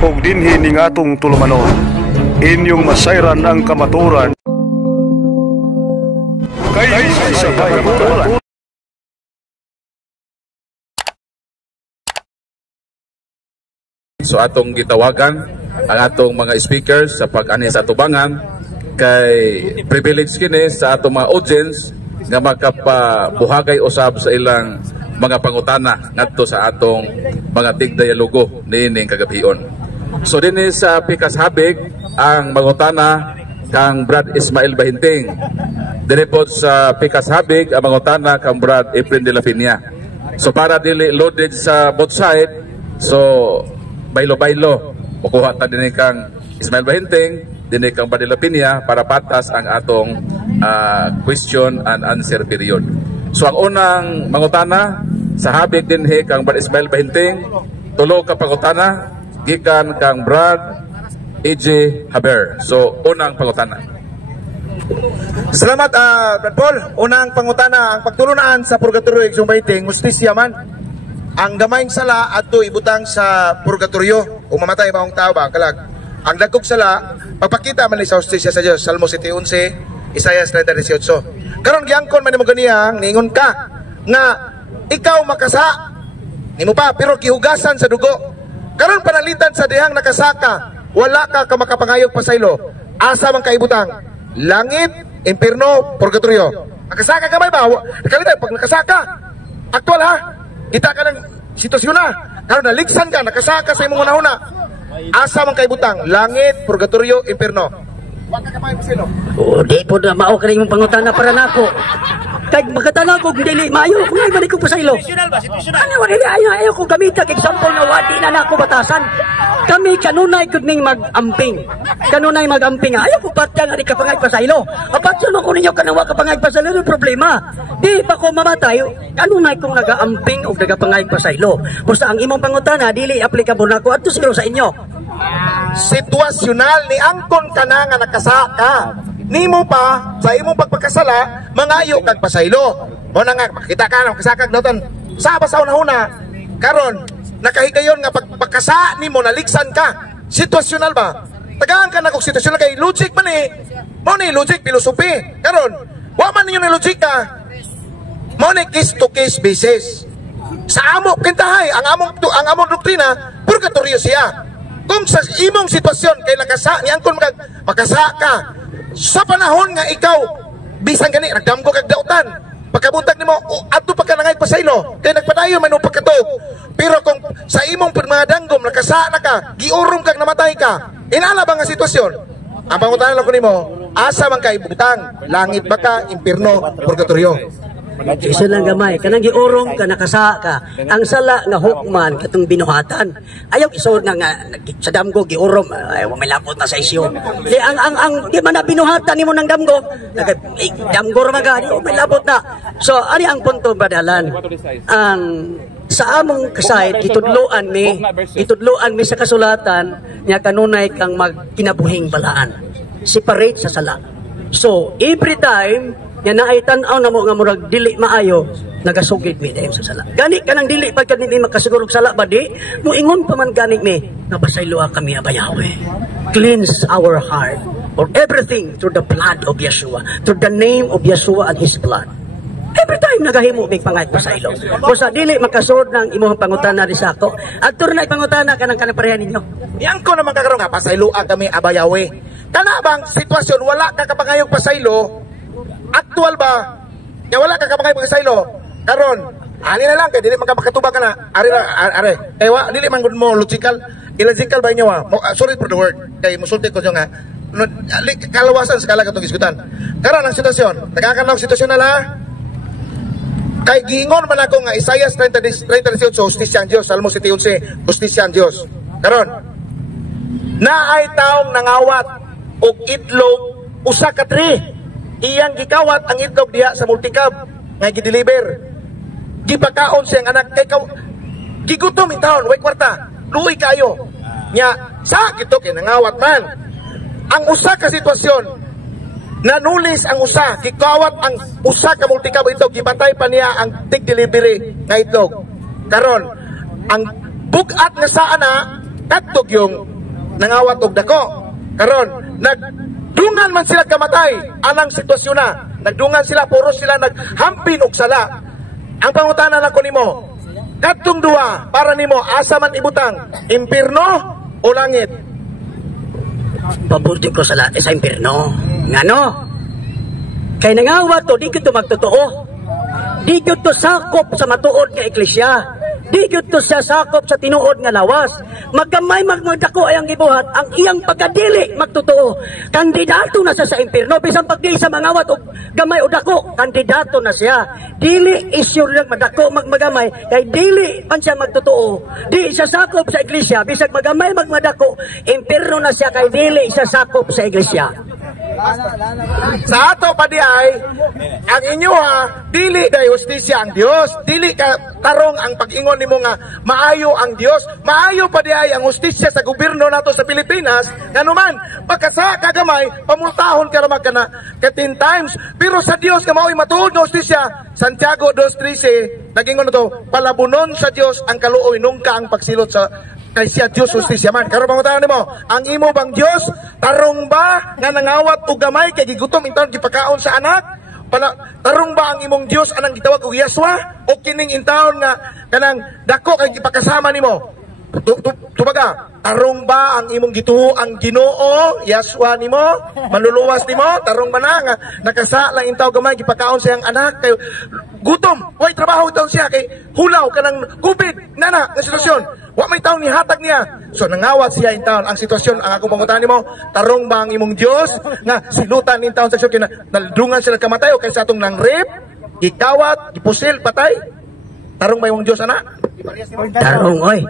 ug dinhi ning atong tulumanon. Inyong masayran ang kamaturan kay sa kamaturan. So atong gitawagan ang atong mga speakers sa pag-ani sa atubangan kay privilege kini sa atong mga audience nga makapabuhagay usab sa ilang mga pangutana ngadto sa atong mga tigdialogo niining kagabion. So dinhi sa Pikas Habig ang mangutana kang Brad Ismael Bahinting. Dinhi po sa Pikas Habig ang mangutana kang Brad Efren de la Piña. So para dili loaded sa both side, so baylo-baylo makuha ta dinhi kang Ismael Bahinting, dinhi kang Brad de la Piña para patas ang atong question and answer period. So ang unang mangutana sa habig dinhi kang Brad Ismael Bahinting, tulo ka pangutana gikan kang Brad EJ Haber. So unang pangutana. Salamat Brad Paul. Unang pangutana, ang pagtulunaan sa purgatorio Igsong Bahinting, justisya man. Ang gamayng sala adto ibutang sa purgatorio kung mamatay ba ang tao ba kalag. Ang dagkog sala pagpakita man sa justisya sa Dios. Salmo 7:11, Isaias 30:18. Karon giangkon man nimo ganiyang ningon ka nga ikaw makasa nimo pa pero kihugasan sa dugo. Karon panalitan sa dihang nakasaka, wala ka makapangayog pasaylo. Asa man kaibutang? Langit, impierno, purgatorio. Nakasaka ka ba? Nakalitan pag nakasaka. Aktual ha? Kita ka ng sitwasyon na. Karon naligsan ka, nakasaka sa imong una-una. Asa man kaibutang? Langit, purgatorio, impierno. Wa ka kapay pasaylo. Oh, di po na mao kani imong pangutana para nako. Kay magkatanaw ko dili maayo kung ay ko pasaylo. Ano wala ayaw ko gamitan example na wadi na nako batasan. Kami kanunay gud ning mag-amping. Kanunay mag-amping. Ayaw ko patya nga di kapangay pasaylo. Apat yun ako ninyo kanawa kapangay pasaylo no problema. Di pa ko mamatay. Kanunay kong naga-amping o nagapangay pasaylo. Basta ang imong pangutana dili applicable nako adto siguro sa inyo. Situasyonal ni angkon ka na nga nakasaka. Nimo pa sa imong pagpagkasala mangayo kag pasaylo. Mo na nga makita ka na kasakag daton sa basaw na una. Karon nakahigayon nga pagpagkasa nimo naliksan ka. Situasyonal ba? Tagaan ka na kung situasyonal kay logic man eh. Mo ni logic philosophy. Karon wa man ninyo ni logic ka. Mo ni case to case basis. Sa amo kintahay ang among doktrina purgatorio siya. Kung sa imong sitwasyon kay nakasa ni angkon makasa ka sa panahon nga ikaw bisan gani nagdamgo kag dautan pagkabuntag nimo adto pa ka nangay pasaylo kay nagpadayon man og pagkatog pero kung sa imong pagmadanggom nakasa na ka giurong kag namatay ka inala ba nga sitwasyon ang pangutanan lang ko nimo asa man kay butang langit ba ka impierno purgatorio. Isa lang gamay, kanang giurong ka nakasa ka. Ang sala nga hukman katong binuhatan. Ayaw isod nga sa damgo giurom, ay may lapot na sa isyo. Di ang di man na binuhatan nimo ng damgo, damgo ra magani, may lapot na. So ani ang punto badalan. Ang sa among kasayt itudloan mi sa kasulatan nya kanunay kang magkinabuhing balaan. Separate sa sala. So every time nga naay tan-aw na mo nga murag dili maayo nagasugid mi dayon sa sala. Gani kanang dili pagka dili makasiguro sala ba di muingon pa man gani mi nga pasaylo kami abayawe. Cleanse our heart for everything through the blood of Yeshua, through the name of Yeshua and His blood. Every time nagahimo mig pangayt pasaylo. Busa dili makasud nang imong pangutana ri sako. Adto na pangutana kanang pareha ninyo. Yang ko naman kakaroon nga pasaylo kami abayawe. Kana bang sitwasyon wala ka kapangayog pasaylo? Aktual ba? Ya wala ka kapangay pasaylo. Karon, ali na lang kay dili magkapakatubag ka na. Are. Kay wa dili man gud mo logical. Illogical ba inyo wa? Sorry for the word. Kay musulti ko nga kalawasan sa kala katong isgutan. Karon ang sitwasyon, nagkakanaw sitwasyon na la. Kay giingon man ako nga Isaias 30:18 justisya ang Dios, Salmo 7:11 justisya ang Dios. Karon, naay taong nangawat og itlog usa ka tre. Iyang gikawat ang itlog diha sa multicab nga gideliver. Gipakaon siyang anak kay gigutom in taon, way kwarta. Luoy kayo. Nya sa kito kay nangawat man. Ang usa ka sitwasyon nanulis ang usa, gikawat ang usa ka multicab itlog, gipatay pa niya ang tig delivery nga itlog. Karon ang bugat nga saa na kadtog yung nangawat og dako. Karon nagdungan man sila kamatay anang sitwasyon na. Nagdungan sila, puro sila naghampin og sala. Ang pangutana nako nimo, kadtong duwa para nimo asa man ibutang, impierno o langit? Pabuti ko sa impierno. Ngano? Kay nangawat to, di ko magtotoo. Di ko to sakop sa matuod nga iglesia. Di ko to siya sakop sa tinuod nga lawas. Magkamay magdako ay ang gibuhat, ang iyang pagkadili magtotoo. Kandidato na siya sa impierno. Bisan pag di sa mangawat o gamay o dako, kandidato na siya. Dili issue lang madako magmagamay, kay dili man siya magtotoo. Di siya sakop sa iglesia, bisag magamay magmadako, impierno na siya, kay dili siya sakop sa iglesia. Sa ato pa di ay, ang inyo dili day hustisya ang Dios, dili ka tarong ang pag-ingon nimo nga maayo ang Dios, maayo pa di ay ang hustisya sa gobyerno nato sa Pilipinas, nganuman pagkasa kagamay pamultahon ka ramag kana ka 10 times, pero sa Dios nga mao'y matuod nga hustisya. Santiago 2:13 nagingon to, palabunon sa Dios ang kaluoy nungka ang pagsilot sa kay siya Diyos hustisya man. Karon pangutanan nimo, ang imo bang Dios tarong ba nga nangawat og gamay kay gigutom intawon gipakaon sa anak? Tarong ba ang imong Dios anang gitawag og Yeswa o kining intawon nga kanang dako kay gipakasama nimo? Tubaga, tarong ba ang imong gituo ang Ginoo, Yeswa nimo, manluluwas nimo? Tarong ba na nga nakasa lang intaw gamay gipakaon sa iyang anak kay gutom, way trabaho itaw siya kay hulaw kanang COVID nana nga sitwasyon. Wa may taon ni hatag niya. So nangawat siya in taon ang sitwasyon. Ang akong pangutan nimo, tarong ba ang imong Dios nga silutan in taon sa sitwasyon na naldungan sila kamatay o kaysa atong nang rape, gikawat, gipusil, patay? Tarong ba imong Dios ana? Tarong, oy.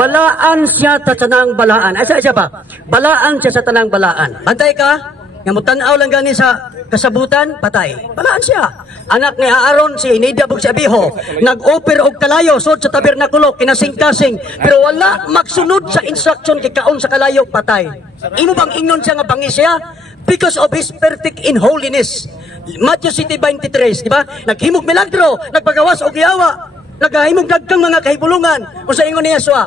Balaan siya sa tanang balaan. Ay, siya ba? Balaan siya sa tanang balaan. Bantay ka? Nga mutanaw lang gani sa kasabutan, patay. Balaan siya. Anak ni Aaron, si Nidabog si Abiho, nag-offer og kalayo sud sa tabernakulo, kinasing-kasing, pero wala magsunod sa instruction kikaon sa kalayo, patay. Imo bang ingnon siya nga bangis siya? Because of his perfect in holiness. Matthew 7:23, di ba? Naghimog milagro, nagpagawas og yawa, naghahimog dagkang mga kahibulungan. O sa ingon ni Yesua,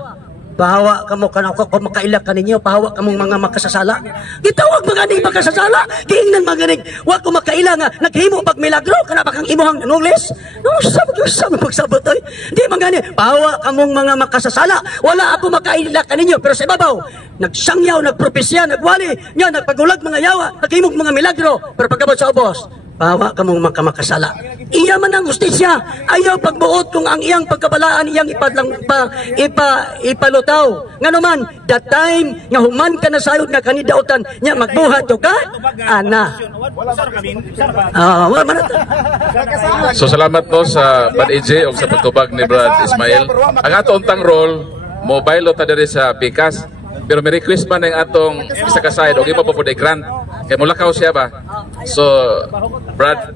pahawa kamo kanako kung makaila kaninyo, pahawa kamong mga makasasala. Gitawag mga ning makasasala, giingnan mga ning wa ko makaila nga naghimo pag milagro kana ba kang imuhang nulis? No, sabot pagsabot oy. Di man gani, pahawa kamong mga makasasala, wala ako makaila kaninyo, pero sa ibabaw nagsangyaw, nagpropesya, nagwali, nya nagpagulag mga yawa, naghimog mga milagro, pero pagkabot sa ubos, pahawa kamong makasasala. Iya man ang hustisya, ayaw pagbuot kung ang iyang pagkabalaan iyang ipalutaw. Ngano man, that time nga human ka na sayod nga kanidautan nya magbuhat ka ana. So salamat no sa Brad AJ o sa pagtubag ni Brad Ismael. Ang atong tang role, mobile ta diri sa Pikas. Pero may request man ng atong isa ka side, okay pa po po grant. Kaya mulakaw siya ba? So, Brad,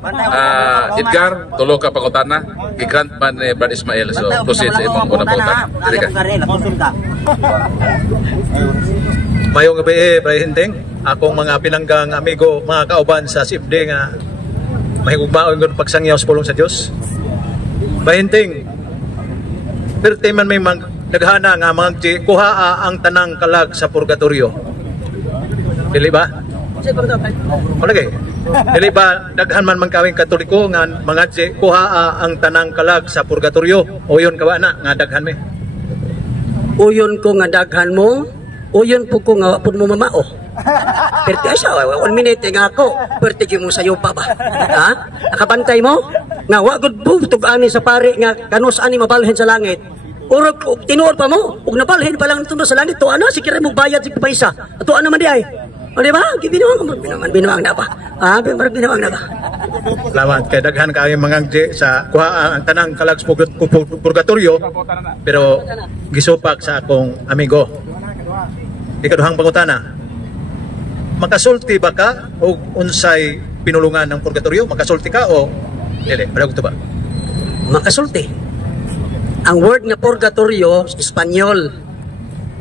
Edgar, tulo ka pangutana. I-grant man ni Brad Ismael. So, proceed sa imong unang pangutana. Dili ka. Mayong gabi, Bray Hinteng. Akong mga pinanggang amigo, mga kauban sa CFD nga mahigugmaon ng pagsangyaw sa pulong sa Diyos. Bray Hinteng, perti man may naghana nga mga kuhaa ang tanang kalag sa purgatorio. Dili ba? Malagay. Dili ba daghan man kawing Katoliko nga mga kuhaa ang tanang kalag sa purgatorio? O yun kawa na nga daghan me? Uyon ko nga daghan mo, uyon po ko nga pud mo mamao. Perti siya, 1 minute nga ako, perti mo sayo pa ba? Ha? Nakabantay mo? Nga wa gud butog ani sa pare nga kanus ani mabalhin sa langit. Urog tinuod pa mo, ug nabalhin pa lang tuno sa langit, tuwa na sikira mo bayad sig paisa. Tuwa naman di ay. O di ba? Binuang na ba? Binuang na ba? Salamat kay daghan kay mga sa kuha ang tanang kalag sa purgatorio, pero gisupak sa akong amigo. Ikaduhang pangutana. Makasulti ba ka o unsay pinulungan ng purgatorio? Makasulti ka o dili? Para ba? Makasulti. Ang word na purgatorio, Espanyol.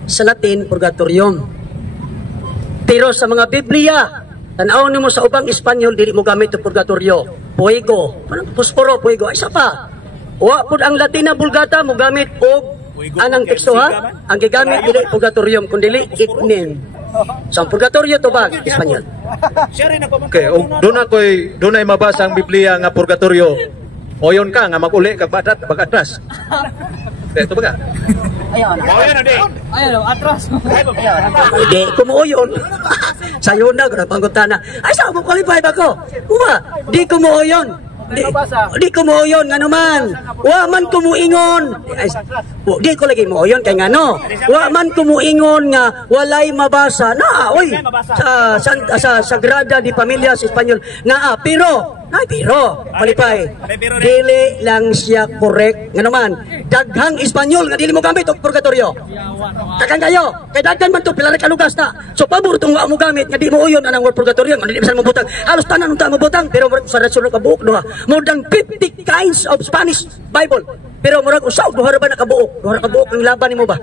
Sa Latin, purgatorium. Pero sa mga Biblia, tanaw mo sa ubang Espanyol, dili mo gamit ang purgatorio. Fuego. Pusporo, fuego. Ay, isa pa. Wa pud ang Latin na Vulgata mo gamit og Anang teksto ha? Ang gigamit dili purgatorium kundi ignin. So ang purgatorio to ba Espanyol? Okay, doon ay mabasa ang Biblia nga purgatorio. Oyon ka nga mag-uli kag bagatras. Ito ba ka? Di kumuoyon. Sayo na kung panggutana. Ay sa mo qualified ako. Uma, di kumuoyon. Di kumuoyon nga naman. Wa man kumuingon. Di ko lagi muoyon kay ngano. Wa man kumuingon nga walay mabasa. Na oy. Sa Sagrada di Familia sa Espanyol. Na pero qualify. Dili lang siya correct nga naman. Daghang Espanyol nga dili mo gamit og purgatorio. Daghang kayo. Kay daghan man to pila ka lugas na. So pabor tong wa mo gamit nga di mo uyon anang word purgatorio nga dili bisan mo butang. Halos tanan unta mo butang pero sa rason ka buok duha. More than 50 kinds of Spanish Bible. Pero murag usaw duha ra ba nakabuok? Duha ra ka buok ang laban nimo ba?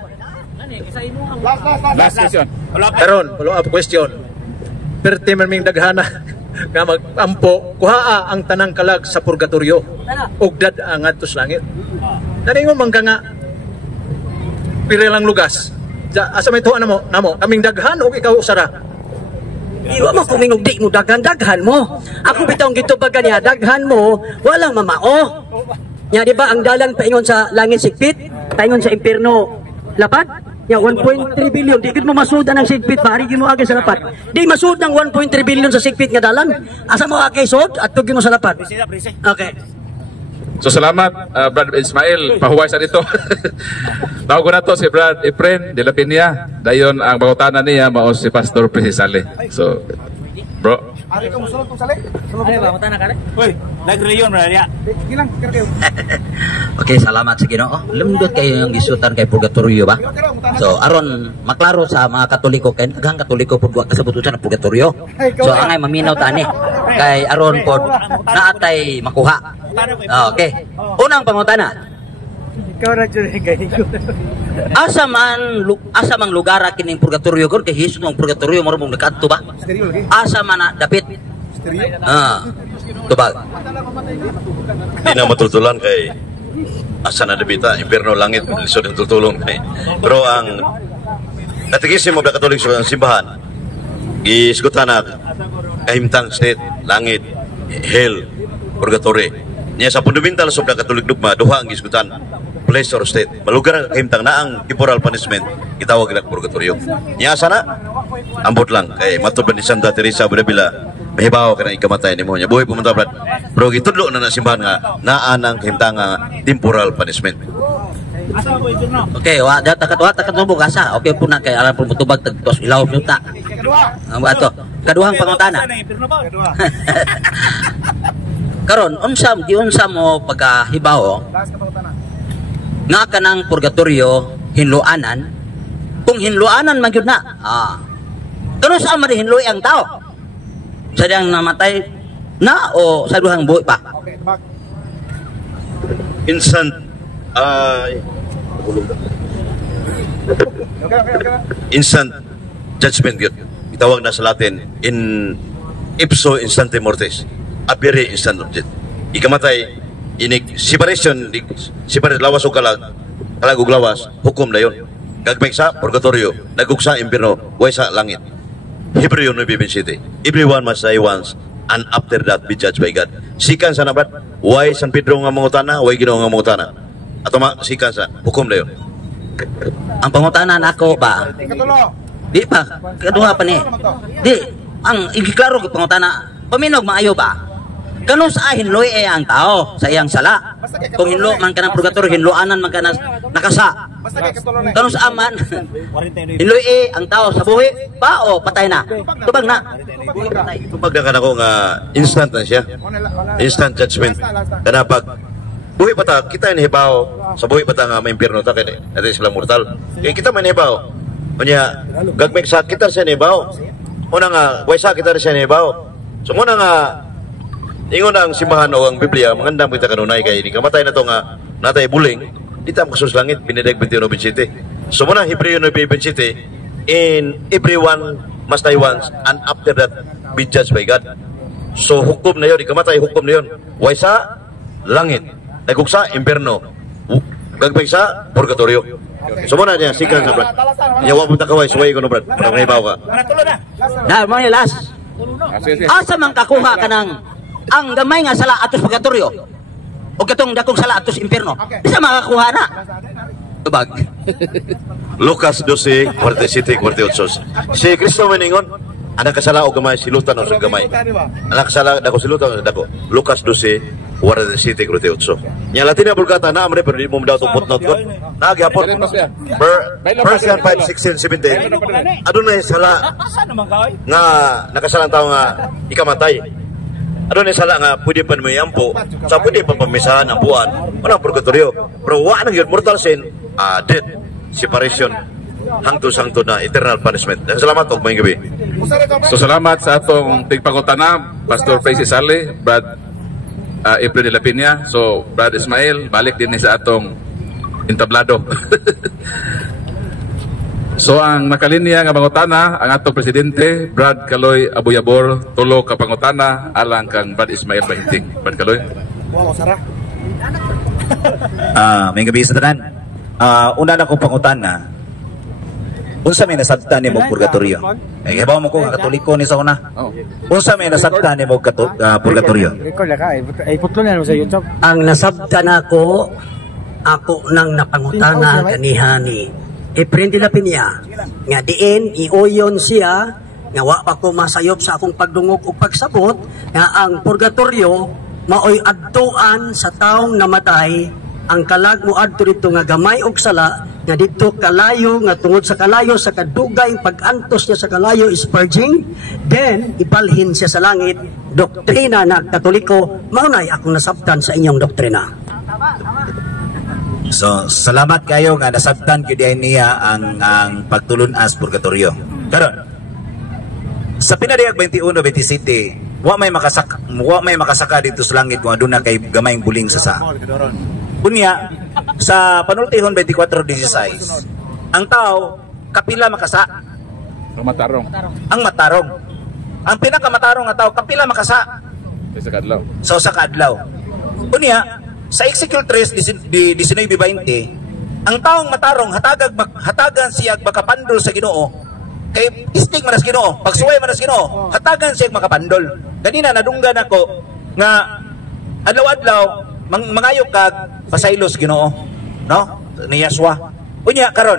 Last question. Karon, follow-up question. Perti man ming daghana nga mag-ampo kuhaa ang tanang kalag sa purgatorio ug dad-a ngadto sa langit. Naningon man ka nga pila lang lugas. Asa may tuwa namo kaming daghan ug ikaw usara. Iwa mo kumingog di mo daghan mo. Ako bitaw gitubagan niya daghan mo walang mamao. Nya di ba ang dalan paingon sa langit sigpit, paingon sa impierno lapad? Ya 1.3 billion di gid mo masud ang sigpit pari gi mo agi sa lapat. Di masud ng 1.3 billion sa sigpit nga dalan. Asa mo agi sud at tugi mo sa lapat. Okay. So salamat Brad Ismail pahuway sa dito. Tawag ko na to si Brad Efren de la Piña. Dayon ang bangutanan niya mao si Pastor Priscilla. So bro. Ari ka musulod kung sali? Ano ba mutana ka? Hoy, nagreyon ra dia. Gilang karkayo. Okay, salamat sa Ginoo. Lindot kayo yung gisutan kay purgatorio ba? So aron maklaro sa mga Katoliko kay daghang Katoliko pud wa kasabutusan ang purgatorio. So angay maminaw tani kay aron pod naatay makuha. Okay. Unang pangutana. Ikaw ra jud kay Asa mang lugar kining purgatorio gor kay Hesus ang purgatorio maro mong nakadto ba? Asa man na dapit? Tubag. Di na matultulan kay asa na dapita impierno langit lisod ang tultulong kay. Pero ang katekismo ng Katolik sa simbahan gisgutan na kahimtang state, langit, hell, purgatory. Niya sa fundamental sa Katolik dogma duha ang gisgutan. Place or state. Malugar ang kahimtang na ang temporal punishment gitawag na purgatorio. Niya sana ambot lang kay matod ni Santa Teresa Bila mahibaw ka na ikamatay ni mo niya. Buhay pumunta brad. Pero gitudlo na simbahan nga naan ang kahimtang temporal punishment. Okay, wa data katubog asa. Okay po na kay alam po tubag tagtos ilaw yuta. Ang ato. Kaduhang pangutana. Karon unsa mo pagkahibaw nga kanang purgatorio hinluanan kung hinluanan man gyud na kano sa man hinluy ang tao sa diyang namatay na o sa duhang buhi pa instant judgment gyud itawag na sa Latin in ipso instante mortis apere instant object ikamatay inig separation lawas o kalag ug lawas hukom na yon gagmay sa purgatorio nagugsa impierno way sa langit Hebreo 9:27 everyone must die once and after that be judged by God sikan sa nabat way San Pedro nga mangutana way Ginoo nga mangutana ato sikan sa hukom na yon ang pangutana nako ba di pa kaduha pa ni di ang igiklaro ko pangutana paminog maayo ba kano sa hinloy ang tao sa iyang sala kung hinlo man ka ng purgatorio hinloanan man ka na nakasa kano sa aman hinloy ang tao sa buhi pa o patay na tubag na tubag na kanako nga instant na siya instant judgment kana pag buhi pa ta kita inihibaw sa buhi pa ta nga may impierno ta kay natin sila mortal kay kita man inihibaw unya gagmay sa kita siya inihibaw una nga way sa kita siya inihibaw so muna nga ingon ang simbahan o ang Biblia magandang kita kanunay kay di kamatay na to nga natay buling di ta makasus langit binideg 21:27 so muna Hebreo 9:27 in everyone must die once and after that be judged by God so hukom na yun di kamatay hukom na yun way sa langit nagugsa impierno gagmay sa purgatorio So muna niya, sikan na Brad. Yawa mo takaway, suway ko no Brad. Para mahibaw ka. Na mo last. Asa man kakuha ka ng ang gamay nga sala atos purgatorio o katong dakong sala atos impierno. Bisa makakuha na. Tubag. Lucas 12, 47, 48. Si Kristo maningon, anak kasala o gamay, silutan o sa gamay. Anak kasala, dako silutan o dako. Lucas 12, 47, 48. Yang Latina Bulgata na amre pero di mo daw tupot not ko. Nagyapon. First 5, 16, 17. Adunay sala nga nakasalang tao nga ikamatay. Adunay sala nga pwede pa mo yampo. Sa pwede pa pamisahan ang buwan. Walang purgatorio. Pero wa nang yun mortal sin, death, separation, hangto-hangto na eternal punishment. Salamat og maayong gabi. So salamat sa atong tigpangutana, Pastor Francis Sale, Brad April de la Piña. So Brad Ismael, balik din ni sa atong entablado. So ang nakalinya nga pangutana ang atong presidente Brad Kaloy Abuyabor, tulo ka pangutana alang kang Brad Ismael Bahinting. Brad Kaloy. May gabi sa tanan. Una na kong pangutana. Unsa may nasabtan ni mo purgatorio? Ay habaw mo ko nga Katoliko ni sa una. Unsa may nasabtan ni mo purgatorio? Ay putlo na sa YouTube. Ang nasabtan ako nang napangutana kaniha ni Efren de la Piña nga diin iuyon siya nga wa pa ko masayop sa akong pagdungog o pagsabot nga ang purgatorio maoy adtuan sa taong namatay. Ang kalag mo adto dito nga gamay og sala nga dito kalayo nga tungod sa kalayo sa kadugay pag-antos niya sa kalayo is purging, then ibalhin siya sa langit. Doktrina na Katoliko, maunay akong nasabtan sa inyong doktrina. So salamat kayo nga nasabtan gyud niya ang pagtulunas purgatorio. Karon sa pinadayag 21-27 wa may makasaka dito sa langit kung aduna kay gamayng buling sa sa. Kunya, sa panultihon 24:16, ang tao, kapila makasa? Ang matarong. Ang matarong. Ang pinakamatarong nga tao, kapila makasa? Sa kadlaw. So, sa kadlaw. Kunya, sa Ezekiel 3:19-20, ang taong matarong, hatagan siya makapandol sa Ginoo. Kay istig manas Ginoo, pagsuway manas Ginoo, hatagan siya makapandol. Kanina, nadunggan ako nga, adlaw-adlaw, mangayok kag pasaylos Ginoo, no? Ni Yaswa. Unya karon.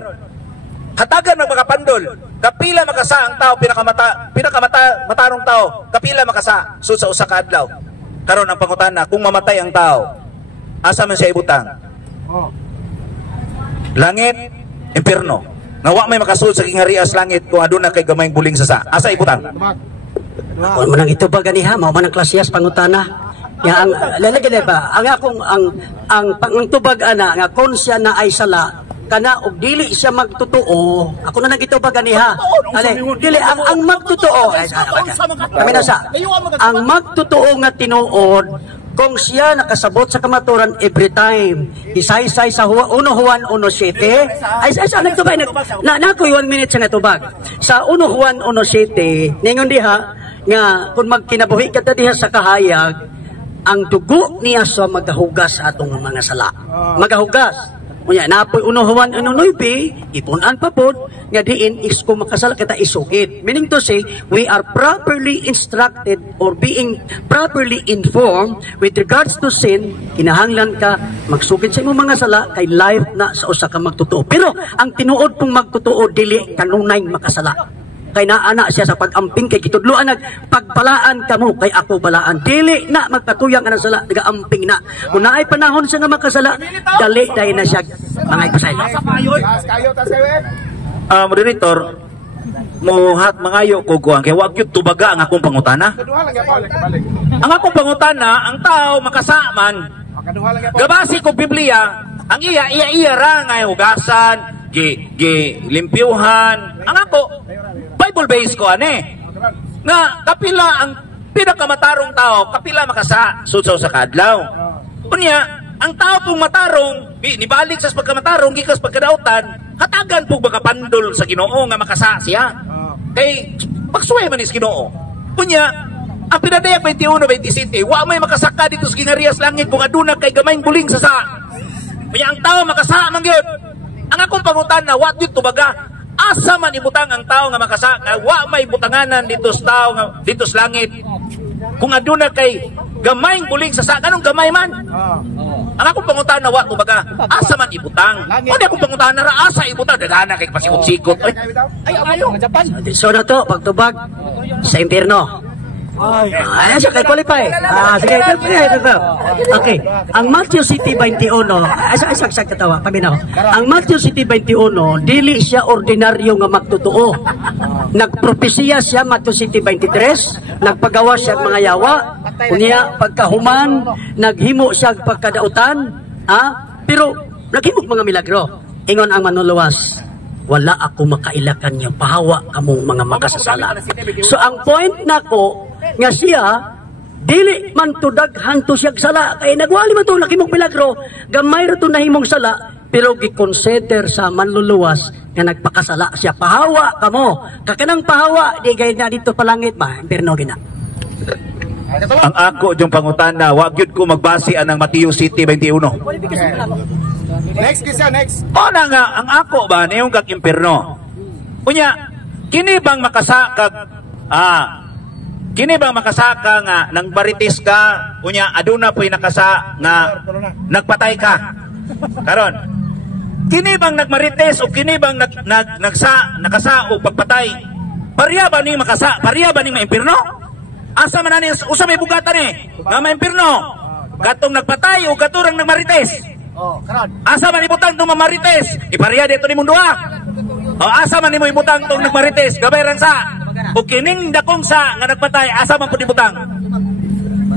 Hatagan magmakapandol. Kapila makasa ang tao pinakamatarong tao. Kapila makasa sud sa usa ka adlaw. Karon ang pangutana, kung mamatay ang tao, asa man siya ibutang? Langit, impierno. Nga wa may makasud sa kingarias langit kung aduna kay gamayng buling sa asa ibutang? Wala man ang ito ba ganiha, mao man ang klasyas pangutana. Ya ang lalagyan ba ang akong ang pangtubag ana nga kon siya na ay sala kana og dili siya magtotoo ako na nagitubag ganiha dili ang magtotoo kami na sa ang magtotoo nga tinuod kung siya nakasabot sa kamaturan every time isaysay sa 1 Juan 1:7 ay sa nagtubag na ko 1 minute sa natubag sa 1 Juan 1:7 ningon diha nga kung magkinabuhi ka diha sa kahayag ang dugo niya sa magahugas atong mga sala. Magahugas. Unya napoy 1 Juan 1:9 ipunan pa pod nga diin is kung makasala kita isugid. Meaning to say, we are properly instructed or being properly informed with regards to sin. Kinahanglan ka magsugid sa imong mga sala kay life na sa usa ka magtotoo. Pero ang tinuod pong magtotoo dili kanunay makasala. Kay naana siya sa pag-amping kay kitudloan pagbalaan kamo kay ako balaan dili na magpatuyang ana sala nagaamping na kun naay panahon siya nga makasala dali dai na siya mga pasay. Moderator mangayo ko kuan kay wa gyud tubaga ang akong pangutana. Ang akong pangutana ang tao makasaman gabasi ko Biblia ang iya ra nga hugasan limpyuhan ang ako Bible based ko nga kapila ang pinakamatarong tao kapila makasa sudso sa kadlaw unya ang tao pong matarong nibalik sa pagkamatarong gikas pagkadautan hatagan pong makapandol sa Ginoo nga makasa siya kay pagsuway man is Ginoo unya ang pinadayag 21-27 wa may makasaka dito sa gingarias langit kung aduna kay gamayng buling sa unya ang tao makasa man gyud Ang akong pangutana, wa gyud tubaga. Asa man ibutang ang tao nga makasa, wa may butanganan dito sa tao nga dito sa langit. Kung aduna kay gamay bulig sa ganong gamay man. Ang akong pangutana, wa tubaga. Asa man ibutang. O di akong pangutana ra asa ibutang, dagana kay pasikot-sikot. Ay ayo. So na to, pagtubag sa impyerno. Ayan siya, kay qualify. Sige, okay. Ang Matthew City 21, isa katawa, paminaw. Ang Matthew City 21, dili siya ordinaryo nga magtotoo. Nagpropesiya siya, Matthew City 23, nagpagawa siya mga yawa, kunya pagkahuman, naghimo siya pagkadautan, pero naghimo mga milagro. Ingon ang manluluwas, wala ako makailakan niyo, pahawa kamong mga makasasala. So ang point nako nga siya dili man to daghan to siya sala, kay nagwali man to nakimong milagro, gamay ra to nahimong sala, pero gi-consider sa manluluwas nga nagpakasala siya, pahawa kamo. Kakanang pahawa di gay na dito palangit ba, impierno gina. Ang ako yung pangutana, wa gyud ko magbase anang Matthew City 21. Next kisya, next. O na nga, ang ako ba, niyong kag impirno? Kunya, kini bang makasakag, kini bang makasaka nga, nang baritis ka, kunya, aduna po'y nakasa nga, nagpatay ka. Karon, kini bang nagmarites o kini bang nakasa o pagpatay? Pariya ba ni makasa? Pariya ba ni maimpirno? Asa man ani, usa may bugatan nga maimpirno? Katong nagpatay o katurang nagmarites? Asa man ibutang itong mamarites? Ipariya dito ni mundo asa man imo ibutang itong nagmarites? Gabayran sa o kining dakong sa nga nagpatay, asa man po ibutang?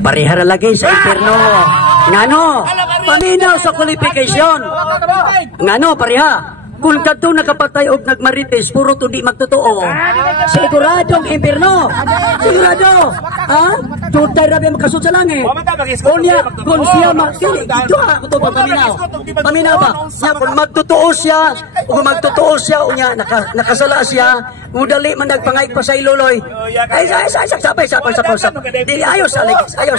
Parihara lagi sa impierno. Ngano? Paminaw sa qualification. Ngano pariha? Kung kadto nakapatay og nagmarites, puro to di magtotoo. Siguradong impierno. Sigurado. Tutay rabi makasud sa langit. Unya, kung siya makili, ito ako to paminaw. Paminaw ba? Siya, kung magtotoo siya, unya, nakasala siya, udali man nagpangayag pa sa iluloy. Ay, sapay. Di, ayaw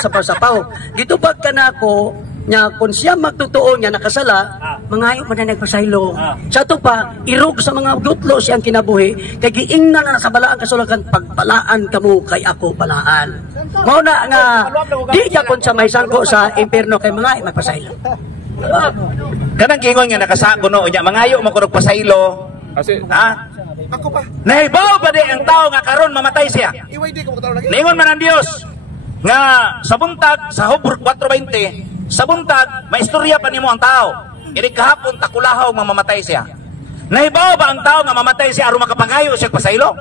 sa pasapaw. Gitubag ka na ako, nya kung siya magtotoo niya nakasala, mangayo man na nagpasaylo. Sa to pa, irog sa mga gutlo siyang kinabuhi, kay giingnan na sa balaan kasulakan, pagpalaan kamo kay ako balaan. Mao na nga di ka kun sa may sangko sa impierno kay mangayo magpasaylo. Kanang gingon nga nakasako no, unya mangayo man kuno pasaylo. Ako pa. Nahibaw ba di ang tao nga karon mamatay siya? Ningon man ang Dios nga sa buntag sa Hobor 4:20, sa buntag maistorya pa nimo ang tao. Iri kahapon takulahaw mamamatay siya. Nahibaw ba ang tao nga mamatay siya aron makapangayo siya pasaylo?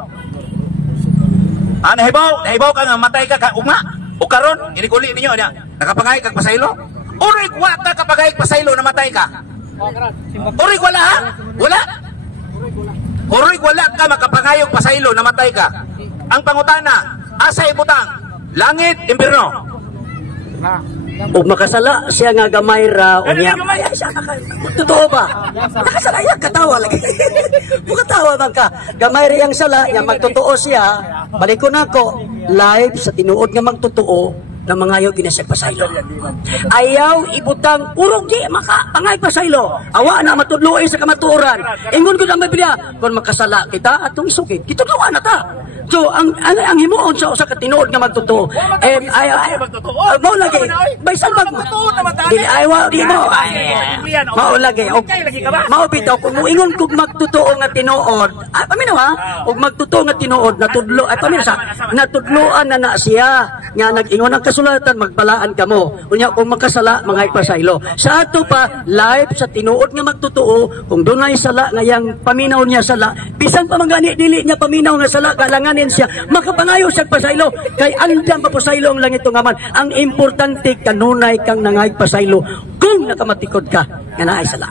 Nahibaw ka nga mamatay ka uma o karon iri kuli ninyo nya nakapangay kag pasaylo? Urig wa ka kapagay pasaylo namatay ka. Urig wala ha? Wala. Urig wala ka makapangayog pasaylo namatay ka. Ang pangutana, asa ibutang? Langit, impierno. Ug makasala siya nga gamay ra unya. Totoo ba? Nakasala yan, katawa lagi. Katawa man ka. Gamay ra yang sala, nya magtotoo siya. Balik ko nako, live sa tinuod nga magtotoo na mangayo ginasag pasaylo. Ayaw ibutang urog di maka pangay pasaylo. Awa na matudloy sa kamatuoran. Ingon gud ang Biblia, kung makasala kita atong isugid, kitudloan na ta. So ang himuon sa usa ka tinuod nga magtotoo. Mao lagi. Baysan pag dili ayaw di mo. Mao lagi. Mao bitaw kung moingon kog magtotoo nga tinuod. Paminaw ha? Og magtotoo nga tinuod natudlo paminaw sa natudloan na siya nga nag-ingon ang kasulatan magbalaan kamo. Unya kung makasala mga ipasaylo. Sa ato pa live sa tinuod nga magtotoo kung dunay sala nga yang paminaw niya sala bisan pa mangani dili niya paminaw nga sala kalangan siya makapangayo siya pasaylo kay andam pa pasaylo ang langit ngaman. Ang importante kanunay kang nangay pasaylo kung nakamatikod ka nga naay sala.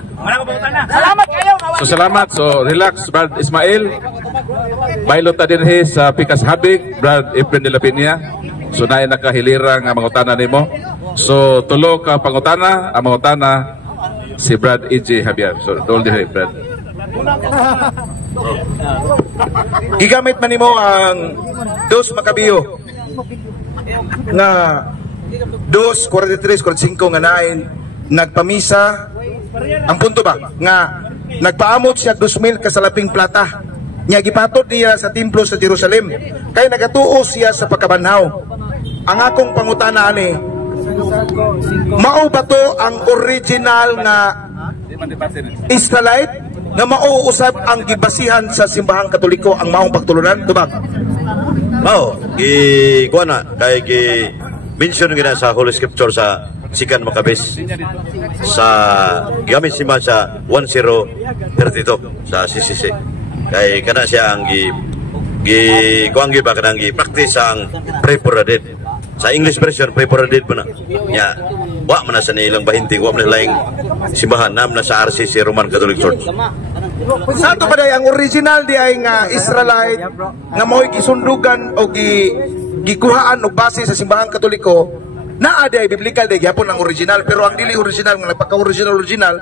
Salamat kayo. So salamat. So relax Brad Ismail. Bailo ta dinhi sa Pikas Habig Brad Efren de la Piña. So naay nakahilira nga mangutana nimo. So tulo ka pangutana, ang mangutana si Brad E.J. Javier. So tol dinhi Brad. Gigamit man nimo ang 2 Makabiyo na 2:43-45 nga nain nagpamisa. Ang punto ba nga nagpaamot siya 2,000 kasalaping plata. Nya gipatot niya sa templo sa Jerusalem. Kay nagatuo siya sa pagkabanhaw. Ang akong pangutana ani, mao ba to ang original nga Israelite nga mauusab ang gibasihan sa simbahang Katoliko ang maong pagtulunan? Tubag? Mao, kuha na, kay mention gina sa Holy Scripture sa Sikan Makabes sa gamit si man sa 1032 sa CCC. Kay kana siya ang kuang giba kanang gi-practice ang pray for the dead. Sa English version pray for the dead man nya. Wa man sa nilang bahinting, wa man laing simbahan nam na sa RCC Roman Catholic Church. Sa ato pa day ang original di ay nga Israelite nga mo'y gisundugan o gikuhaan og base sa simbahang Katoliko, naa di ay biblical di gyapon ang original, pero ang dili original nga nagpaka-original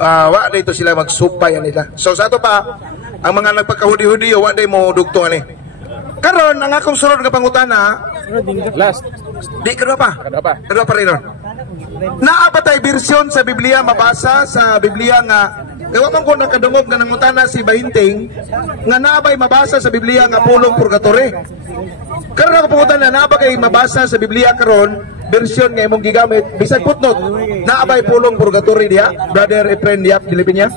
wa dito sila magsupay nila. So sa ato pa ang mga nagpakahudi-hudi wa day mo dugtong ani. Karon ang akong sunod nga pangutana, Last. di kadwa pa rin nun. Naa ba tay bersyon sa Biblia mabasa sa Biblia nga ewa man ko nakadungog na nangutana si Bahinting nga naa ba'y mabasa sa Biblia nga pulong purgatory? Karon ako pangutana, naa ba kay mabasa sa Biblia karon bersyon nga imong gigamit bisag footnote? Naa ba'y pulong purgatory diha? Brother Efren Diap Dilipinya?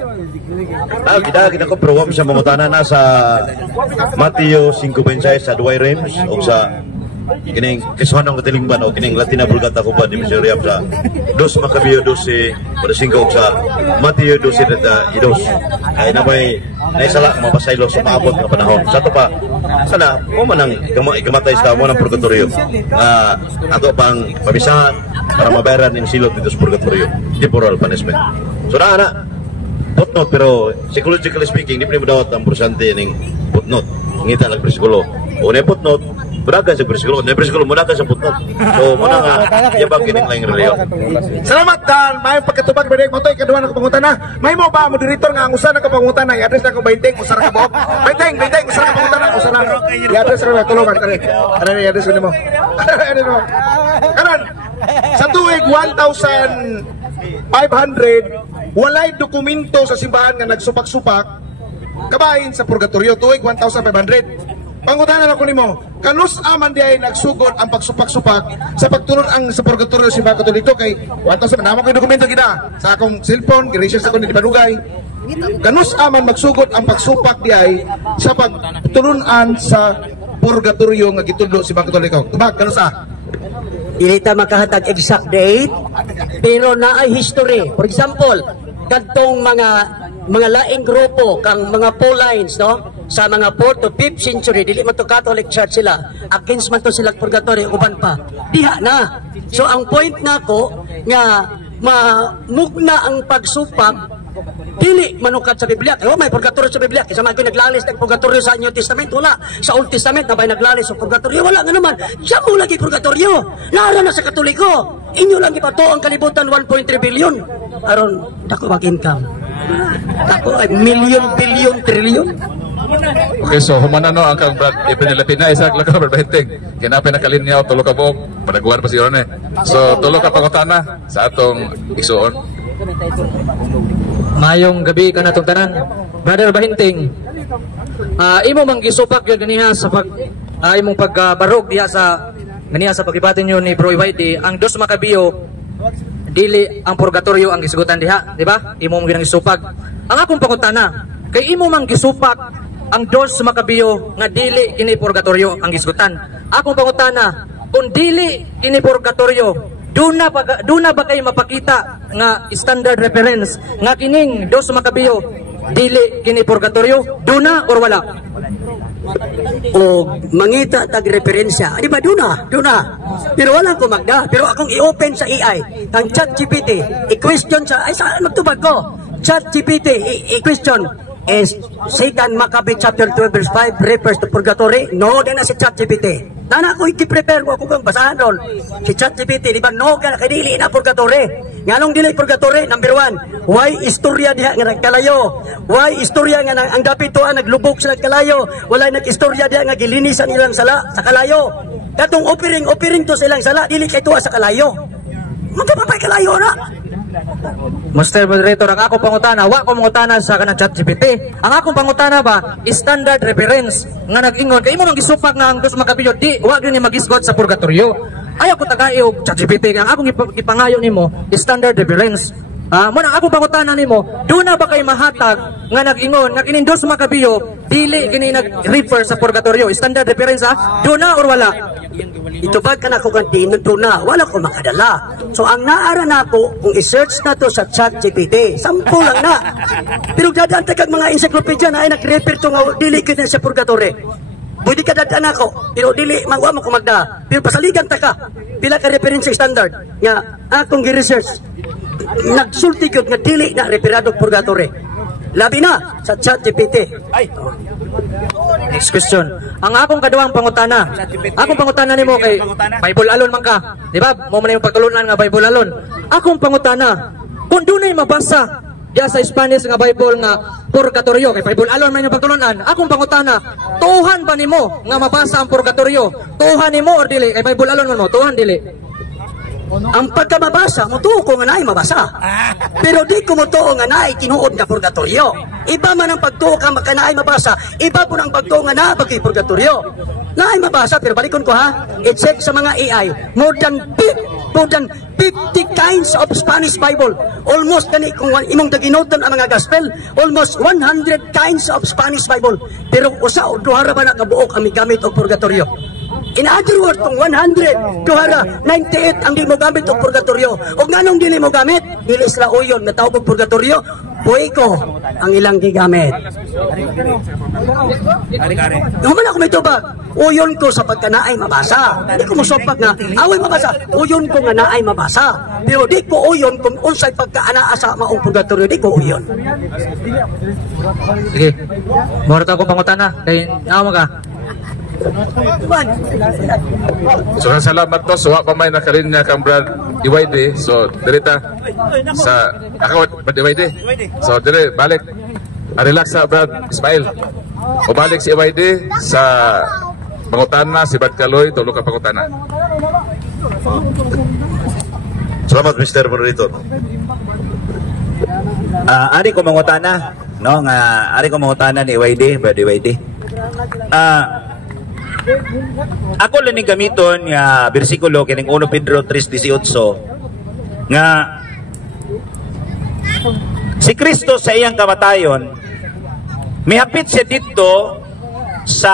Kita ko pero wa sa mangutana na sa Mateo 5:26 sa Duay Rems o sa kining kisuhanong katilingban o kining Latina Vulgata ko ba di Missouri sa 2 Macabeo 12 pada 5 o sa Mateo 12:2 ay na may naisala mapasaylo sa maabot nga panahon. Sa to pa sana mo man ang ikamatay sa mo ng purgatorio ato pang pabisahan para mabayaran ng silot dito sa purgatorio, temporal punishment. So na footnote, pero psychologically speaking di mo dawat ang porsyante ning footnote ngita lang bersikulo o na footnote beragan sa bersikulo, na bersikulo muna ka sa footnote. So muna nga yabang kining laing reliyon. Salamat dan may pagkatubag ba mo toy kaduha na pangutana. May mo ba moderator nga ang usa na ka pangutana i-address na ko Bahinting usa ka buok. Bahinting usa ka pangutana usa na. I-address ra tulungan kani. Ano i-address nimo? Ano? Karon sa tuig 1,500 walay dokumento sa simbahan nga nagsupak-supak kabahin sa purgatorio tuig 1,500. Pangutana na ko nimo, kanus aman di ay nagsugod ang pagsupak-supak sa pagtulon ang sa purgatorio sa mga Katoliko kay 1,000 naman ko dokumento gina sa akong cellphone, giresearch ako ni Padugay. Kanus aman magsugod ang pagsupak di ay sa pagtulunan sa purgatorio nga gitudlo sa mga Katoliko. Tubag kanus Dili ta makahatag exact date, pero naay history. For example, kadtong mga laing grupo kang mga Paulines, no, sa mga 4th to 5th century, dili man to Catholic Church sila, against man to sila purgatory uban pa diha na. So ang point nako nga mamugna ang pagsupak dili manukat sa Biblia. Kaya may purgatorio sa Biblia. Kasi may naglalis ng purgatorio sa New Testament. Wala. Sa Old Testament na may naglalis sa purgatorio. Wala nga naman. Siya mo lagi purgatorio. Nara na sa Katoliko. Inyo lang ipato ang kalibutan 1.3 billion. Aron, dako mag-income. Dako ay million, billion, trillion. Okay, so humanano ang kang Brad ipinilapina isa lang ka Bahinting. Kinapin na kalinyaw tulo ka buok. Panaguhan pa siya So tulo ka pangutana sa atong isuon. Mayong gabi ka na itong tanan. Brother Bahinting, imo mang gisupak yun ganiha sa imong pagbarog diha sa ganiha sa pagibatin yun ni Bro Whitey, ang 2 Macabeo dili ang purgatorio ang gisugutan diha, di ba? Imo mong ginang gisupak. Ang akong pangutana, kay imo mang gisupak ang 2 Macabeo nga dili kini purgatorio ang gisugutan. Akong pangutana, kung dili kini purgatorio, Duna ba kayo mapakita nga standard reference nga kining 2 Macabeo dili kini purgatorio? Duna or wala? O mangita tag referensya. Di ba duna? Pero wala ko magda. Pero akong i-open sa AI, ang ChatGPT, i-question sa ay saan magtubag ko? ChatGPT, i-question. Is Second Maccabees chapter 12 verse 5 refers to purgatory? No, din na si ChatGPT. Nana ko i-prepare ko kung basahan ron. Si ChatGPT, di ba no ka kadili na purgatory? Nganong dili purgatory? Number 1, why istorya diha nga nagkalayo? Why istorya nga ang dapit tuwa naglubog sila kalayo? Wala nag-istorya diha nga gilinisan ilang sala sa kalayo. Katong offering to sa ilang sala dili kay tuwa sa kalayo. Magpapay kalayo na. Mr. Moderator, ang akong pangutana, wa ko mangutana sa kanang ChatGPT. Ang akong pangutana ba, standard reference nga nag-ingon kay imo mang gisupak nga ang dos makapiyo di wa gyud ni magisgot sa purgatorio. Ayaw ko tagayo ChatGPT, ang akong ipangayo nimo standard reference. Mo nang akong pangutana nimo, do na ba kay mahatag nga nag-ingon nga kining dos makapiyo dili kini nag-refer sa purgatorio? Standard reference do na or wala? Itubag ka na ko kanti, nandun na, wala ko makadala. So ang naara na ako, kung i-search na to sa ChatGPT, 10 lang na. Pero dadaan kag mga encyclopedia na ay nag-refer to nga dili ko na sa purgatory. Pwede ka dadaan ako, pero dili, magwa mo ko magda. Pero pasaligan ta ka, pila ka reference standard, nga akong gi-research, nagsulti ko nga dili na referado purgatory. Labi na sa ChatGPT. Next question. Ang akong kaduang pangutana. Akong pangutana nimo kay Bible alon man ka. Di ba? Mo man yung pagtulunan nga Bible alon. Akong pangutana, kung dunay mabasa diya sa Spanish nga Bible nga purgatorio kay Bible alon man yung pagtulunan. Akong pangutana, tuhan ba nimo nga mabasa ang purgatorio? Tuhan nimo or dili? Kay Bible alon man mo, tuhan dili. Ang pagkamabasa, mutuo ko nga naay mabasa. Pero di ko mutuo nga naay tinuod nga purgatorio. Iba man ang pagtuo ka makanaay mabasa, iba po ang pagtuo nga naabag kay purgatorio. Naay mabasa, pero balikon ko ha, i-check sa mga AI, more than 50 kinds of Spanish Bible. Almost gani kung imong taginoton ang mga gospel, almost 100 kinds of Spanish Bible. Pero usa o duhara ba na kabuok ang migamit og purgatorio? In other words, kung 100, duhara, 98 ang di mo gamit o purgatorio. O nganong dili mo gamit? Dili sila uyon na tawag og purgatorio, buhay ko ang ilang gigamit. Naman ako may tubag. Uyon ko sa pagkanaay mabasa. Di ko musopag nga, away mabasa. Uyon ko nga naay mabasa. Pero di ko uyon kung unsay pagkaanaa sa maong purgatorio, di ko uyon. Sige. Morto akong pangutana. Kay nawa ka. So salamat to, so wa pa may nakalinya kang Brad Iwayde. So direta sa ako Brad Iwayde. So dire balik. Relax sa Brad Ismail. O balik si Iwayde sa pangutana si Brad Kaloy, tulo ka pangutana. Salamat Mr. Moderator. Ari ko mangutana, no, nga ari ko mangutana ni Iwayde, Brad Iwayde. Ako lang ni gamiton nga bersikulo kining 1 Pedro 3:18 nga si Kristo sa iyang kamatayon mihapit siya dito sa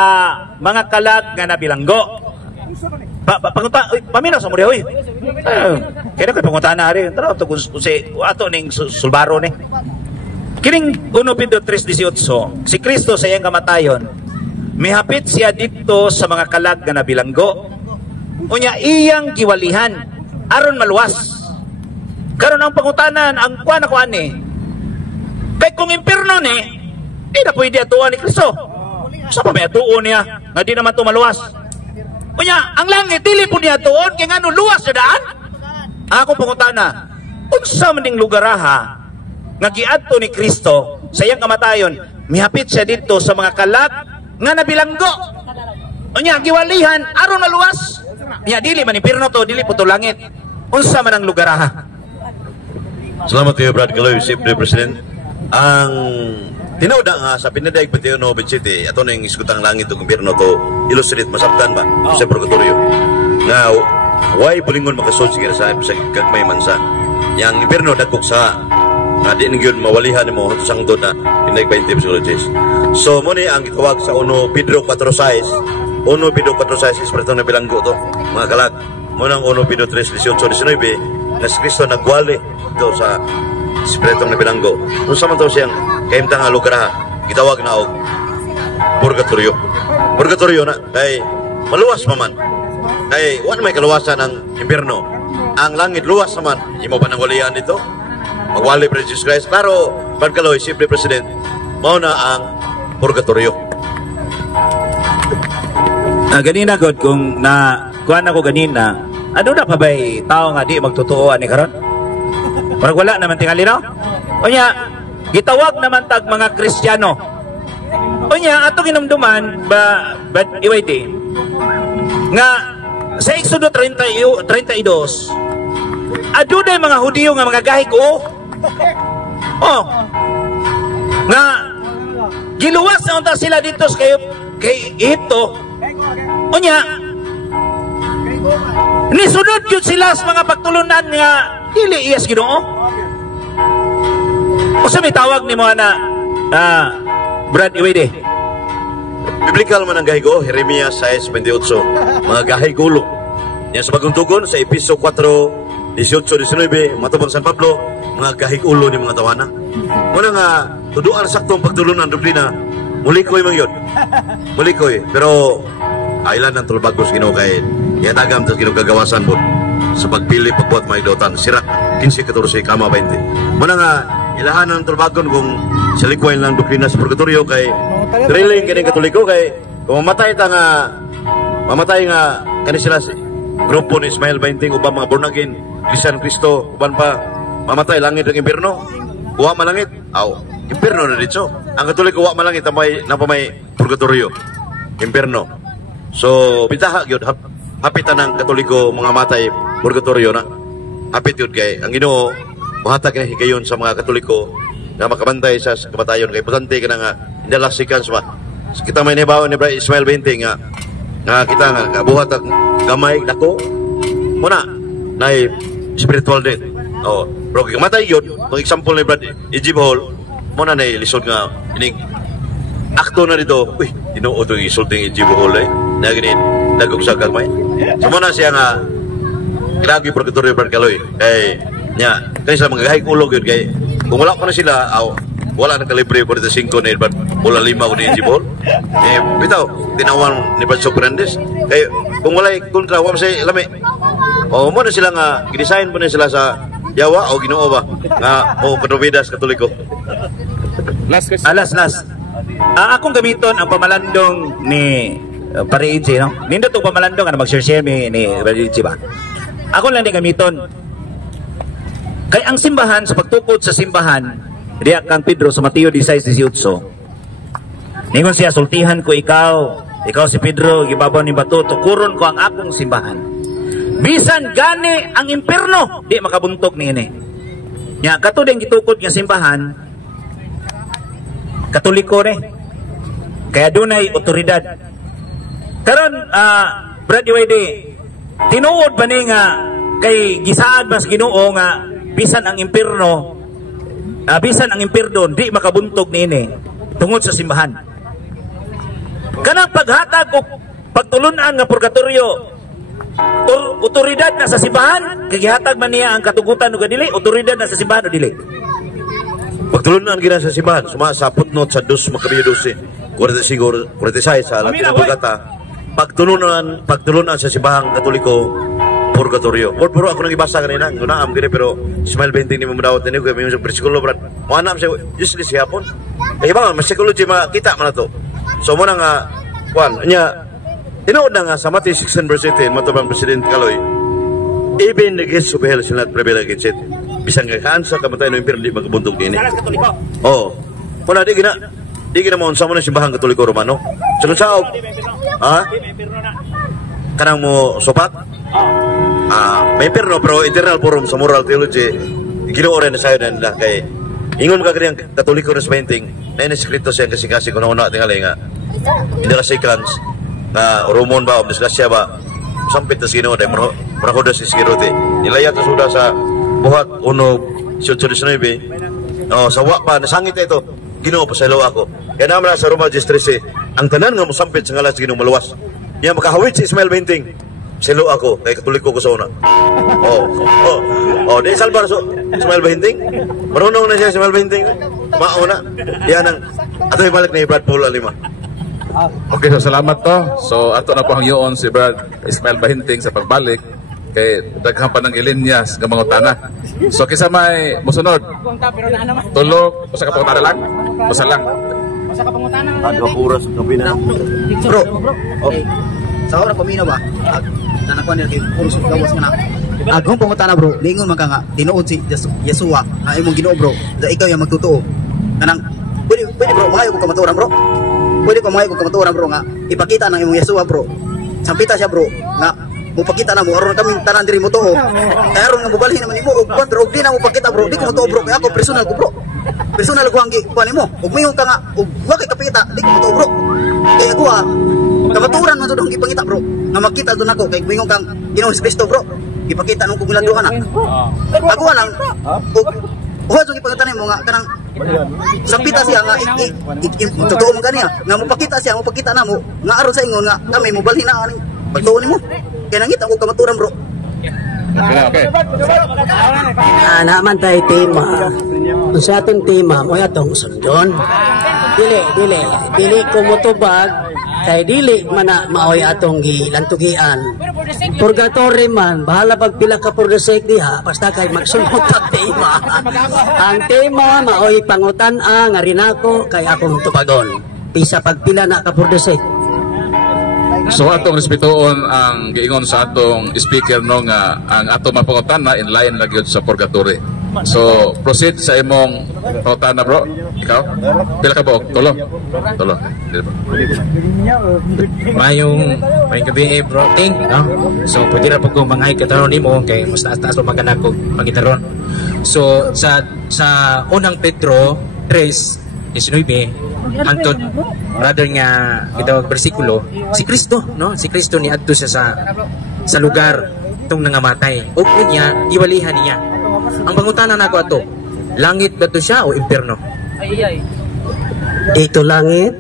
mga kalag nga nabilanggo. Paminaw sa muli, oy. Kaya ko pangutana ari, tara to kung si ato ning sulbaro ni. Kining 1 Pedro 3:18, si Kristo sa iyang kamatayon mihapit siya dito sa mga kalag nga nabilanggo. Unya iyang giwalihan aron maluwas. Karon ang pangutanan ang kuan ako ani. Kay kung impierno ni, di na pwede atuan ni Kristo. Sa pa may atuon niya nga di naman to maluwas. Unya ang langit dili po niya atuon kay ngano luwas sa daan. Ako pangutana, unsa man ding lugar ha nga giadto ni Kristo sa iyang kamatayon, mihapit siya dito sa mga kalag nga nabilanggo. Unya giwalihan aron maluwas. Nya dili man impierno to, dili po to langit. Unsa man ang lugar ha? Salamat kayo Brad Kaloy, Siyempre President. Ang tinawag nga sa Pinadag Pationo City, ato na yung iskutang langit o impierno to illustrate masabtan ba sa purgatorio. Now, why bulingon makasod sige sa kagmay mansa. Yang impierno dagkok sa nga di nang yun mawalihan mo sang doon na Pinadag 20 psychologist. So mo ni ang gitawag sa 1 Pedro 4:6. 1 Pedro 4:6 Espiritu na bilanggo to mga kalag. Mo nang 1 Pedro 3:18-19 na si Kristo nagwali do sa Espiritu na bilanggo. Kung sa man to siyang kaimtang lugar ha, gitawag na og purgatorio. Purgatorio na kay maluwas pa man. Kay wala may kaluwasan ng impierno. Ang langit luwas naman. Imo ba nang walian dito? Magwali pa Jesus Christ. Klaro, Brad Kaloy, Siyempre President, mao na ang purgatorio. Ganina god kung na kuan ako ganina, ano na pa ba'y tao nga di magtotoo ani karon? Parang wala naman tingali no? Unya, gitawag naman tag mga Kristiyano. Unya, atong inumduman ba Iwayde nga sa Exodo 32, adunay mga Hudiyo nga mga gahig o Oh. Nga giluwas na unta sila dito kay ito. Unya. Nisunod yun sila sa mga pagtulunan nga dili iyas Ginoo. O sa may tawag ni mo na Brad Iwede. Biblikal man ang gahigo, Jeremias 6:28, mga gahigulo. Yan sa bagong tugon sa Episo 4:18-19, matubang San Pablo, mga gahigulo ni mga tawana. Muna nga, tuduan saktong pagtulunan dublina, mulikoy man yun. Mulikoy, pero ailan ang tulbagos Ginoo kay yatagam sa ginugagawasan po sa pagpili pagbuhat mga idotan. Sirak 15-14 kama 20. Muna nga, ilahan ng tulbagon kung salikoy lang dublina sa purgatorio kay drilling kini Katoliko kay kung mamatay nga kani sila grupo ni Ismael 20 ubang mga born again Cristian Cristo uban pa mamatay langit ug impierno wa malangit impierno na dito ang Katoliko wa malangit napamay purgatorio impierno so bitaha gyud hapitan ng Katoliko mga matay purgatorio na hapit yun kay ang Ginoo mahatag na higayon sa mga Katoliko na makabantay sa kamatayon kay potente ka na nga indalasikan sa kita may nibaw ni Brad Ismael 20 nga kita nga buhat ang gamay dako muna na spiritual death pero kay kamatay yun ang example ni Brad Ejib Hall muna na lisod nga ining akto na dito Ginoo to isulting Ejib Hall na gini dagog sa gamay so muna siya nga gragi purgatorio Brad Kaloy kay nya kaysa mga gahig ulog yun kay kung wala pa na sila wala na kalibre 45 na Brad wala 5 ko ni Jibol bitaw tinawan ni Brad Soprandes kay kung wala kontra wala say lami mo na sila nga gidesign po na sila sa Yawa o Ginoo ba nga Katrovidas Katoliko. Last akong gamiton ang pamalandong ni Pare EJ no nindot og pamalandong nga mag-share ni Brad EJ ba ako lang ni gamiton kay ang simbahan sa pagtukod sa simbahan diya kang Pedro sa Mateo 16:18 ningon siya sultihan ko ikaw si Pedro gibabaw ni bato tukuron ko ang akong simbahan bisan gani ang impierno di makabuntog niini nya kato ding gitukod nga simbahan Katoliko re kaya dunay otoridad karon Brad Iwede tinuod ba ni nga kay gisaad mas Ginoo nga bisan ang impierno di makabuntog niini tungod sa simbahan kanang paghatag og pagtulunan nga purgatorio otoridad na sa simbahan kay gihatag man niya ang katugutan ug dili otoridad na sa simbahan o dili pagtulunan gina sa simbahan suma sa footnote sa 2 Makabeyo 12 46 sa Latin Vulgata pagtulunan sa simbahang Katoliko purgatorio. Puro ako nang ibasa kanina, gunaam gini pero Ismael 20 ni mamudawat ni ko may bersikulo Brad. Mo anam siya useless hapon. Eh ba mas psychology makita man to. So mo nga nya tinuod na nga sa Matthew 16:18 matubang President Kaloy. Even the gates of hell shall not prevail against it. Bisang kaan sa kamatayon ng impierno di magabuntog din. Wala di gina mo unsa mo na simbahang Katoliko Romano. Sunod saog. Kanang mo sopat? May impierno pero eternal forum sa moral theology. Ginoo rin na sayo na kay ingon ka kaniyang Katoliko na painting na ineskrito siya kasi kung nauna tingali nga hindi na sequence na Romon ba o disgrasya ba sampit na Ginoo dahil marahodas si security nilayat na suda sa buhat unog 18-19 sa wa pa nasangit ito Ginoo pa sa ilaw ako kaya naman sa Roma 13 ang tanan nga musampit sa ngalas Ginoo maluwas niya makahawit si Ismael 20 silo ako kay Katoliko ko sa una. Di salbar so Ismael 20. Marunong na siya Ismael 20. Mauna. Yan ang ato ibalik ni Brad Paul Alima. Okay, so salamat to. So ato na po hangyoon si Brad Ismael Bahinting sa pagbalik kay daghang pa ng ilinyas nga mga utana. So kisa may musunod. Tulog usa ka pangutana lang. Usa lang. Usa ka pangutana. Adwa oras gabi na. Bro. Okay. Sa oras pamino ba? Nanakuan nila kay puro gawas nga na. Agong pangutana bro, lingon man ka nga tinuod si Yesua na imong Ginoo bro. Da ikaw yang magtutuo. Kanang pwede bro, maayo ko kamaturan bro. Pwede ko maayo ko kamaturan bro nga ipakita nang imong Yesua bro. Sampita siya bro nga mupakita na mo aron kami tanan diri mo tuo. Kay aron nga mobalhin naman nimo og kontra og di na mo pakita bro. Di ko mo tuo bro kay ako personal ko bro. Personal ko ang kuan nimo. Ug mayong ka nga og wa kay kapita, di ko mo tuo bro. Kay ako kamaturan man tudong ipangita bro. Nga makita dun ako kay mayong kang Ginoong Kristo bro. Ipakita nung kumiladuhan na. Ako lang Uwa jud ipangitanan mo nga kanang sampita siya nga totoo man kaniya nga mopakita siya mopakita namo nga aron sa ingon nga kami mobalhin na ani pagtuon nimo kay nangita ko kamaturan bro. Okay. Naman tayo tema. Sa atong tema mo atong sundon. Dili ko motubag kay dili man na maoy atong gilantugian. Purgatory man bahala pag pila ka purgasek diha basta kay magsunod ang tema. Ang tema maoy pangutan-a nga rin ako kay akong tubagon. Pisa pagpila na ka purgasek. So atong respetuon ang giingon sa atong speaker no nga ang atong mapangutan na in line lang yun sa purgatory. So proceed sa imong pangutan na bro. Ikaw? Pila ka buok? Tulo? Tulo. Mayong gabi bro ting no? So pwede ra po kong mangay kataron nimo kay mas taas pa magana ko pagitaron. So sa unang Pedro 3:19 hangtod brother nga gitawag bersikulo si Kristo no, si Kristo ni adto siya sa lugar tong nangamatay ug niya iwalihan niya. Ang pangutanan nako ato, langit ba to siya o impierno? Dito langit,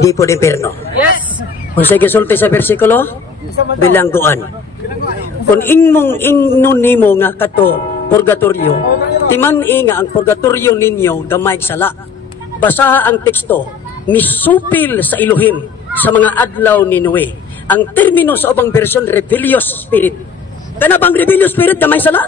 di po impierno. Yes. Kung sa gisulti sa bersikulo, bilangguan. Kung ingnon nimo nga kato purgatorio, timan-i nga ang purgatorio ninyo gamay sala. Basaha ang teksto, misupil sa Elohim sa mga adlaw ni Noe. Ang termino sa ubang version, rebellious spirit. Kana bang rebellious spirit gamay sala?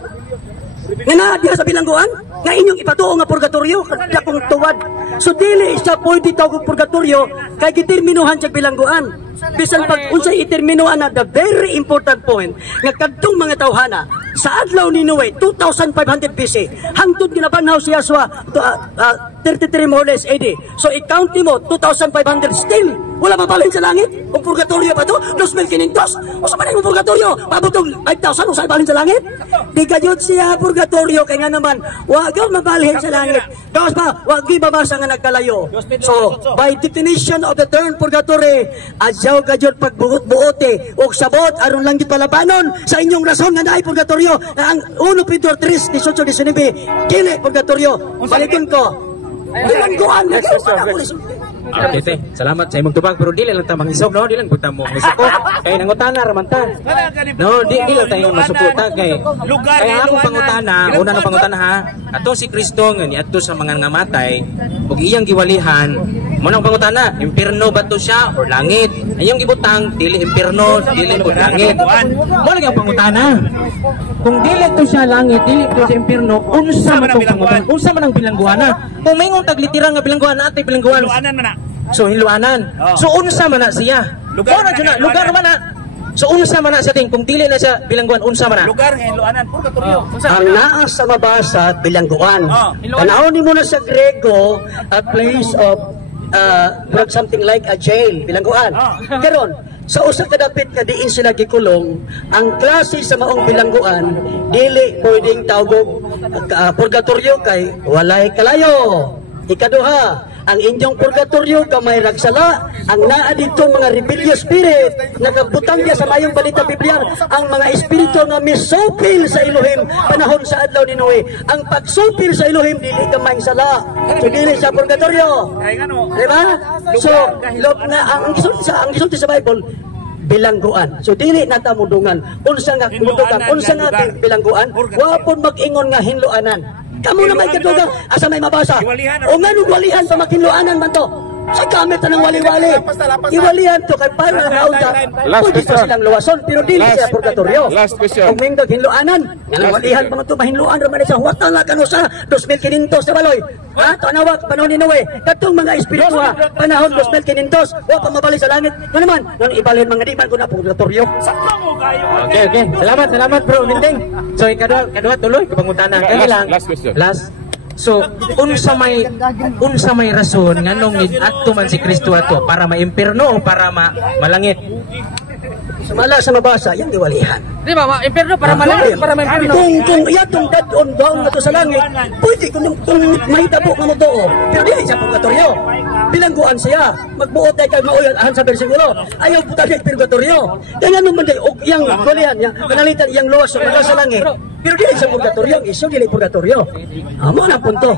Nga na diha sa bilangguan? Nga inyong ipatuo nga purgatorio, kada kong tuwad. So dili siya pwede tawag purgatorio kay giterminuhan siya bilangguan. Bisan pag unsay iterminuhan na the very important point nga kadtong mga tawhana sa adlaw ni Noe 2500 BC hangtod ginabanhaw si Yahshua 33 more or less AD. So i-count mo 2500 still wala mabalhin sa langit. Kung purgatorio pa to 2500 o sa manay mo purgatorio pabutong 5,000 o sa balhin sa langit. Di ka jud siya purgatorio kay nga naman wa gyud mabalhin sa langit. Tapos pa wa gyud babasa nga nagkalayo. So by definition of the term purgatory adyaw ka jud pagbuot-buote og sabot aron lang gyud palabanon sa inyong rason nga naay purgatorio ang 1 Pedro 3:18-19 dili purgatorio. Balikin ko. Bilangguan na Okay, salamat sa imong tubag pero dili lang ta mangisog no, dili lang pud ta mo misuko kay nangutana ra man ta. No, dili lang tayo masuputa kay akong pangutana, una na pangutana ha. Ato si Kristo nga niadto sa mga ngamatay ug iyang giwalihan. Mo nang pangutana, impierno ba to siya or langit? Ayong gibutang dili impierno, dili pud langit. Mo lang ang pangutana. Kung dili to siya langit, dili to siya impierno, unsa man tong pangutana? Unsa man ang bilangguana? Kung mayong taglitira nga bilangguana atay bilangguan. So hinluanan. So unsa man na siya? Lugar man na. So unsa man na siya ting kung dili na siya bilangguan unsa man na? Lugar nga hinluanan purgatorio. Ang naa sa mabasa bilangguan. Panahon nimo na sa Grego a place of something like a jail bilangguan. Karon sa usa ka dapit nga diin sila gikulong, ang klase sa maong bilangguan dili pwedeng tawag purgatorio kay walay kalayo. Ikaduha, ang inyong purgatorio kamay ragsala, ang naa dito mga rebellious spirit, nagabutang diya sa mayong balita Biblia, ang mga espiritu nga misupil sa Elohim panahon sa adlaw ni Noe. Ang pagsupil sa Elohim dili kamay sala. So dili sa purgatorio. Diba? So, na ang gisulti sa Bible bilangguan. So dili na ta mudungan. Unsa nga mudugan, unsa nga bilangguan, wa pud mag-ingon nga hinluanan. Kamu na may kadugang asa may mabasa. O nga nung walihan sa makinluanan man to. Sa gamit na ng wali-wali. Iwalihan to kay para na kauta. Pwede pa silang luwason pero dili siya purgatorio. Kung may hinluanan, nga walihan pa ito mahinluan naman siya. Wata nga kano sa 2,500 sa baloy. Ha? Tanawag panahon ni Noe. Katong mga espiritu ha. Panahon 2,500. Wa pa mabalik sa langit. Nga naman, nang ibalhin mga diman ko na purgatorio. Okay. Salamat bro Minting. So kadua tuloy kapangutana kay lang. Last question. Last. So, unsa may rason nganong adto man si Kristo ato para maimpierno o para malangit? Sumala sa mabasa, yan diwalihan. Di ba, impyerno para malalim, para may impyerno. Kung iyatong dadon doon nga to sa langit, pwede kung mahitabo nga mo doon. Pero di sa purgatorio. Bilangguan siya. Magbuot ay kay mauyan sa bersikulo. Ayaw po tayo purgatorio. Kaya naman day, yung diwalihan, kanalitan iyang luwas sa langit. Pero di sa purgatorio, iso di purgatorio. Amo na punto.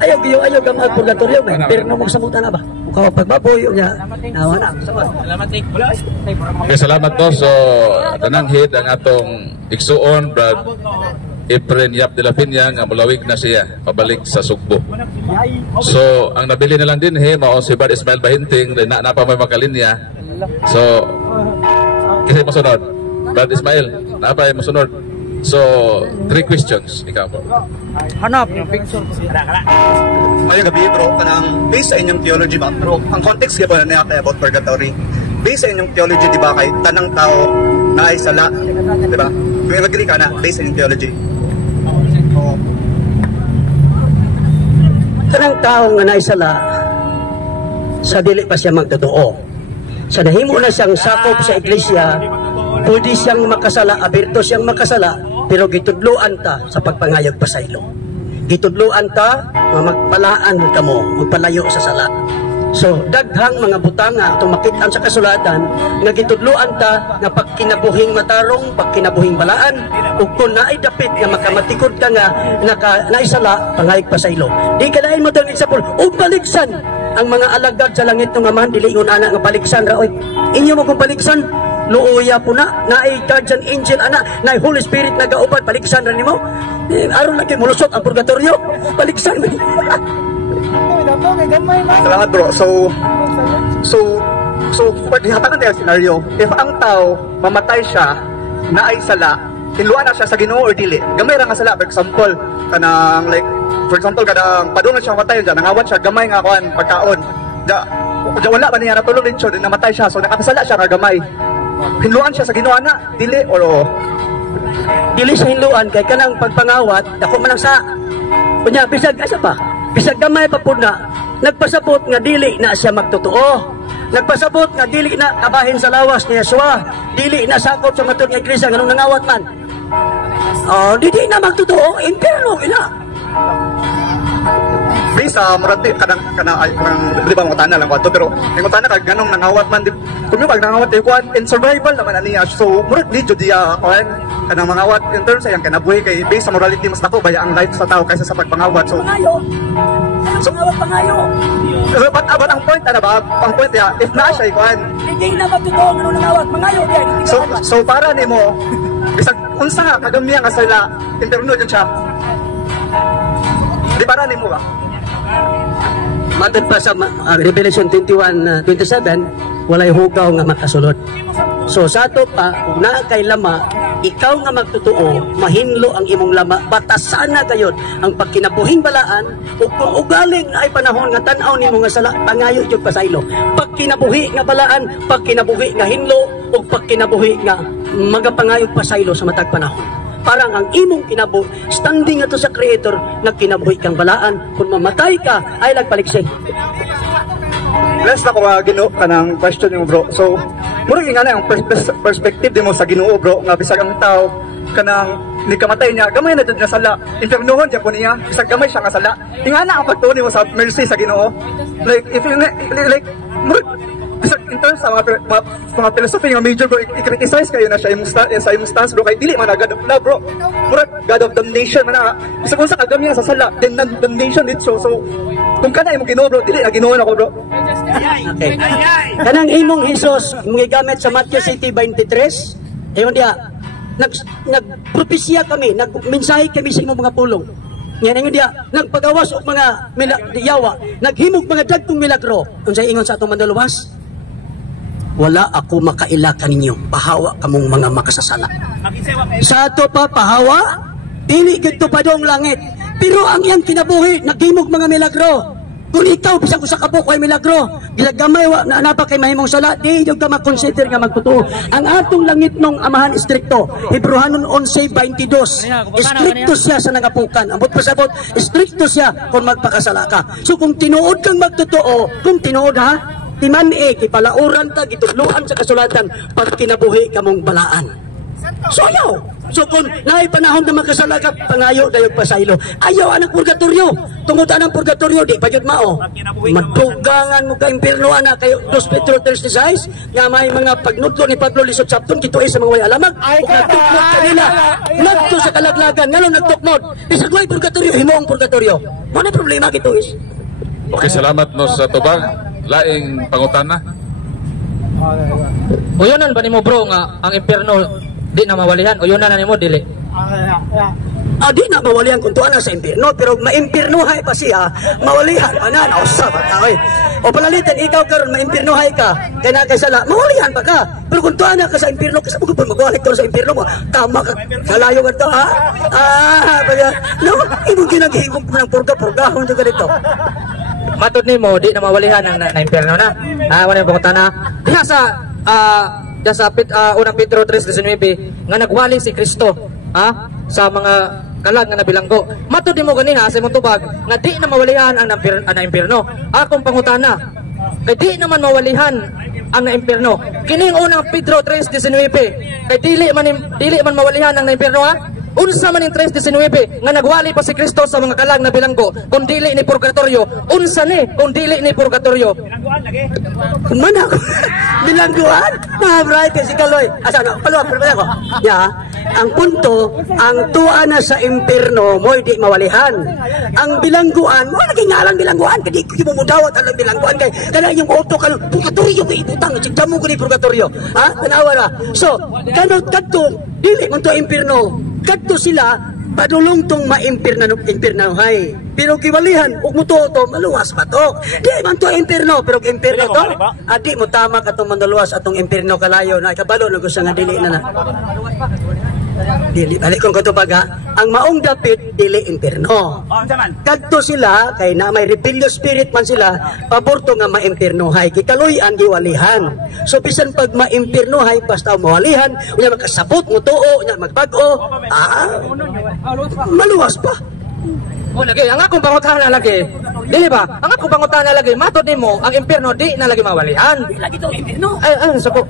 Ayaw gamag purgatorio, may impyerno mo sa muta na ba? Kung pagbaboy niya, nawa na. Okay, salamat no. So, tananghid ang atong igsuon, Brad Efren Yap de la Piña, nga mulawig na siya, pabalik sa Sugbo. So, ang nabili na lang din, mao si Brad Ismael Bahinting, na pa may makalinya. So, kasi masunod. Brad Ismael, na pa may masunod. So, 3 questions, ikaw po. Hanap yung picture. Mayong gabi bro, kanang based sa inyong theology ba bro, ang context kaya ba na kay about purgatory, based sa inyong theology di ba kay tanang tao na ay sala, di ba? Kung agree ka na based sa inyong theology. Kanang tao nga naisala sa dili pa siya magtotoo. Sa nahimo na siyang sakop sa iglesia, pwede siyang makasala, aberto siyang makasala, pero gitudluan ta sa pagpangayog pasaylo. Gitudluan ta nga magpalaan kamo, magpalayo sa sala. So, daghang mga butanga itong makitaan sa kasulatan nga gitudluan ta nga pagkinabuhing matarong, pagkinabuhing balaan, ug kung naay dapit nga makamatikod ka nga naisala, pangayog pasaylo. Di ka lain mo itong example, ug baligsan ang mga alagad sa langit ng amahan, diliingon ana nga baligsan ra, oy. Inyo mo kung baligsan, luuya po na guardian angel ana, na Holy Spirit nagaupad, baligsan ra nimo. Aron lagi mulusot ang purgatorio, baligsan man. Salamat bro. So hatakan tayo scenario. If ang tao mamatay siya na ay sala, hinluan na siya sa Ginoo or dili. Gamay ra nga sala, for example, kanang like for example kadang padungan siya matay diyan, nangawat siya gamay nga kuan pagkaon. Wala ba niya natulog din siya, namatay siya, so nakasala siya nga gamay. Hinluan siya sa Ginoo na dili or dili sa hinluan kay kanang pagpangawat dako man ang sa kunya bisag asa pa bisag gamay pa pud na nagpasabot nga dili na siya magtotoo, nagpasabot nga dili na kabahin sa lawas ni Yeshua, dili na sakop sa matud nga iglesia nganong nangawat man, dili na magtotoo, impyerno ina. Bisa murati kanang di ba mutana lang kwato, pero yung mutana kag ganong nangawat man kung yung pag nangawat yung kuan in survival naman aniya, so murat medyo diya kuan kanang mangawat in terms sa yung kanabuhi kay based sa morality mas dako baya ang life sa tao kaysa sa pagpangawat. So pangayo but about ang point ana ba ang point ya if na siya kuan hindi na magtotoo nga nangawat pangayo diya. So para nimo bisag unsa nga kagamiya nga sila interno dyan siya di para nimo ba matod pa sa Revelation 21:27, walay hugaw nga makasulod. So sa ato pa, kung naa kay lama, ikaw nga magtotoo, mahinlo ang imong lama, batasan na gayud ang pagkinabuhing balaan, ug kung ugaling na ay panahon nga tan-aw nimo nga sala, pangayo jud pasaylo. Pagkinabuhi nga balaan, pagkinabuhi nga hinlo, ug pagkinabuhi nga magapangayog pasaylo sa matag panahon. Parang ang imong kinabuhi, standing ato sa Creator, nagkinabuhi kang balaan, kung mamatay ka, ay nagpaliksi. Last na ko nga Ginoo kanang question yung bro. So, murag nga na ang perspective din mo sa Ginoo bro, nga bisag ang tao kanang ni kamatay niya, gamay na dud nga sala. Impyernohon diya po niya, bisag gamay siya nga sala. Inga na ang pagtuon mo sa mercy sa Ginoo. Like if you like murag bisag in terms sa mga philosophy nga major bro, i-criticize kayo na siya sa imong stance bro, kay dili man na God of love bro. Murag God of damnation man na. Bisag kung sa kagamiya sa sala, then damnation dito. So kung kana imong Ginoo bro, dili na Ginoo na ko bro. Okay. Kanang imong Hesus imong gigamit sa Matthew 7:23. Ayon dia. Nagpropesya kami, nagmensahe kami sa imong mga pulong. Yan ingon dia, nagpagawas og mga yawa, naghimog mga dagkong milagro. Unsay ingon sa atong mandaluwas? Wala ako makaila kaninyo, pahawa kamong mga makasasala. Sa ato pa pahawa, dili gid padong langit. Pero ang iyang kinabuhi, naghimog mga milagro. Kung ikaw bisag usa ka buok ay milagro, gilagamay na napa kay mahimong sala, di jud ka mag-consider nga magtotoo. Ang atong langit nung amahan istrikto, Hebrehanon 11:22. Istrikto siya sa nagapukan. Ambot pasabot, istrikto siya kung magpakasala ka. So kung tinuod kang magtotoo, kung tinuod ha, timane gipalauran ta gitudloan sa kasulatan pag kinabuhi kamong balaan. So ayaw. So kung naay panahon na makasala ka, pangayo dayog pasaylo. Ayaw anang purgatorio. Tungod anang purgatorio, di pa yun mao. Madugangan mo ka impirno ana kayo 2 Petro 3:16 nga may mga pagnudlo ni Pablo lisod sapton kituoy sa mga way alamag. Ug nagtukmod kanila. Nagto sa kalaglagan ngano nagtukmod. Bisag way purgatorio himo ang purgatorio. Mo na problema kituoy. Okay, salamat no sa tubag. Laing pangutana. Uyonan ba nimo bro nga ang impierno di na mawalihan? Uyonan na nimo dili? Di na mawalihan kung tuwa na sa impierno, pero maimpiernohay pa siya, mawalihan pa na, nausap at away. O palalitan, ikaw karon maimpiernohay ka, kaya na kaysala, mawalihan pa ka. Pero kung tuwa na ka sa impierno, kasi mo kung magwalit ka sa impierno mo, tama ka, kalayo ka ito, ha? No, ibang ginagihigong ng purga-purgahon ka dito. Matod nimo di na mawalihan ang na impierno na. Wala yung pangutana. Diha sa unang Pedro 3:19 nga nagwali si Kristo sa mga kalag nga nabilanggo. Matod nimo ganiha sa imong tubag nga di na mawalihan ang impierno. Akong pangutana, kay di naman mawalihan ang impierno. Kining unang Pedro 3:19 kay dili man mawalihan ang impierno ha. Unsa man ning 3:19 nga nagwali pa si Kristo sa mga kalag na bilanggo kung dili ni purgatorio. Unsa ni kung dili ni purgatorio? Kumana ko. Bilangguan? Bright si Kaloy. Asa na? Paluwag ko. Ya, ang punto, ang tuwa na sa impierno mo di mawalihan. Ang bilangguan, mo naging ngalang bilangguan kadi ko mo mudawat ang bilangguan kay kana yung auto kan purgatorio kay ibutang sigdamo ko ni purgatorio. Tanawa na. So, kadto dili man to impierno. Kadto sila padulong tong impiernohay. Pero giwalihan ug mututo maluwas pa to. Di man to impierno pero impierno to. Adi mo tama katong manluwas atong impierno kalayo na kabalo na gusto nga dili na. Dili balik kong katubaga ang maong dapit dili impierno. Kadto sila kay na may rebellious spirit man sila paborto nga maimpiernohay gikaluy-an giwalihan. So bisan pag maimpiernohay basta mawalihan unya makasabot mo tuo unya magbag-o maluwas pa. Lagi ang akong pangutana lagi. Dili ba? Ang akong pangutana lagi matod nimo ang impierno di na lagi mawalihan. Di lagi to impierno. Sako.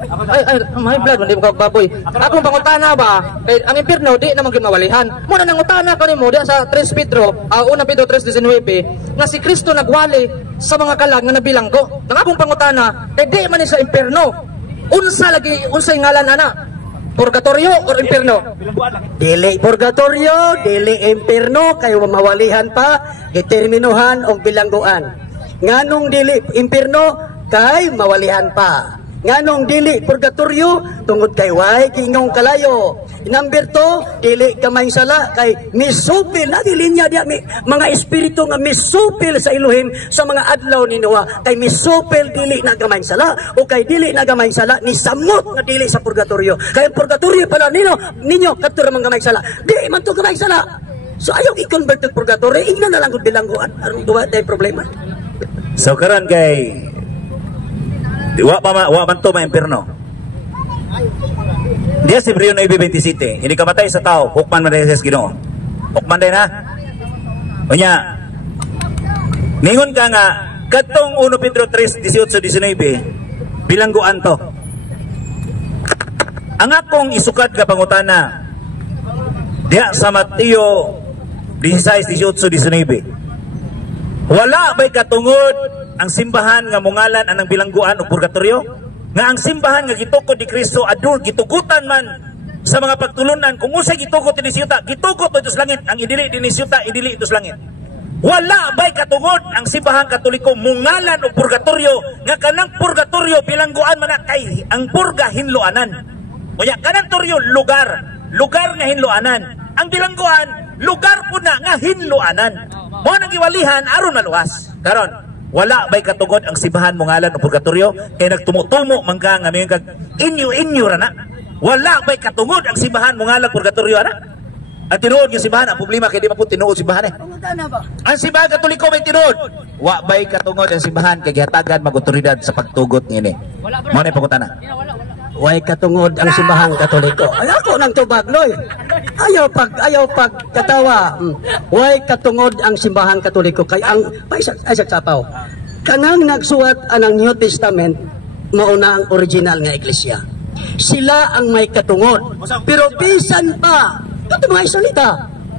My blood hindi mo baboy. Akong pangutana ba kay ang impierno di na maging mawalihan. Mo na nangutana ko nimo diha sa 3 Pedro, 1 Pedro 3:19 nga si Kristo nagwali sa mga kalag nga nabilanggo. Ang akong pangutana kay di man ni sa impierno. Unsay ngalan ana? Purgatorio or impierno? Dili purgatorio, dili impierno kay mawalihan pa, determinuhan og bilangguan. Nganong dili impierno kay mawalihan pa. Nganong dili purgatorio tungod kay way kingong kalayo. Number 2, dili kamay sala kay misupil na dilinya dia mga espiritu nga misupil sa Elohim sa mga adlaw ni Noah. Kay misupil dili na kamay sala o kay dili na kamay sala ni samot nga dili sa purgatorio. Kay purgatorio pala ninyo kadto ra man kamay sala. Di man to kamay sala. So ayaw i-convert og purgatorio, ingna na lang gud bilangguan aron duwa tay problema. So karon kay wa man to maimpierno. Diya si Hebreo 9:27, hindi kamatay sa tao, hukman man sa Ginoo. Hukman din ha. Unya, ningon ka nga, katong 1 Pedro 3:18-19, bilangguan to. Ang akong isukad ka pangutana, diya sa Mateo 16:18-19, wala ba'y katungod ang simbahan nga mungalan anang bilangguan o purgatorio? Nga ang simbahan nga gitukod ni Kristo adul gitugutan man sa mga pagtulunan kung usa gitugot ni siyuta gitugot ito sa langit ang idili dinhi siyuta idili ito sa langit. Wala ba'y katungod ang simbahan Katoliko mungalan o purgatorio nga kanang purgatorio bilangguan man kay ang purga hinloanan. Unya kanang toryo lugar nga hinloanan. Ang bilangguan lugar po na nga hinloanan. Mo nang giwalihan aron maluwas. Karon wala ba'y katugod ang simbahan mo ngalan o purgatorio kay nagtumutumo man ka nga may kag inyo ra na. Wala ba'y katugod ang simbahan mo ngalan purgatorio ana? Ang tinuod yung simbahan ang problema kay di man po tinuod simbahan eh. Ang simbahan Katoliko may tinuod. Wa ba'y katugod ang simbahan kay gihatagan mag-otoridad sa pagtugot ngini. Mao na pangutana. Way katungod ang simbahan Katoliko. Ayaw ko nang tubag, Loy. Ayaw pag katawa. Way katungod ang simbahan Katoliko kay ang ay sapaw. kanang nagsuwat anang New Testament mauna ang original nga iglesia. Sila ang may katungod. Pero bisan pa, ito mga isalita.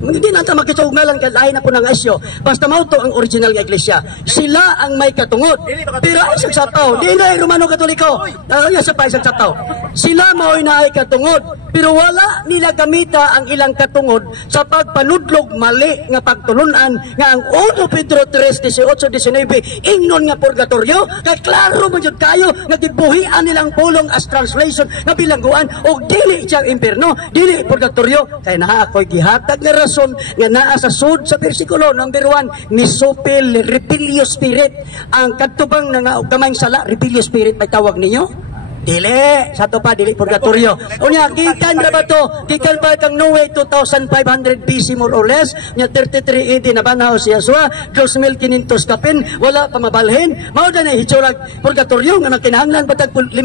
Hindi na ito makisog na lang lain na po ng asyo. Basta mauto ang original nga iglesia. Sila ang may katungod. Pero ay isang sapaw. Di na ay Romano Katoliko. Yan sa pa isang sapaw. Sila mo na ay katungod. Pero wala nila gamita ang ilang katungod sa pagpanudlog mali nga pagtulunan nga ang 1 Pedro 3:18-19 ingnon nga purgatorio. Kaya klaro mo dyan kayo nga gibuhian nilang pulong as translation nga bilangguan o dili siyang impierno, dili purgatorio. Kaya na ako'y gihatag nga rason nga naa sa sud sa bersikulo number 1 ni Sopel Repilio Spirit. Ang katubang na nga kamayng sala Repilio Spirit may tawag ninyo? Dili, sa to pa, dili purgatorio. Unya, gikan ra ba to? Gikan ba kang Noe 2500 BC more or less? Nya 33 AD na banaw si Yasua, 2,500 kapin, wala pa mabalhin. Mao na hitsurag purgatorio nga nakinahanglan patag 5,000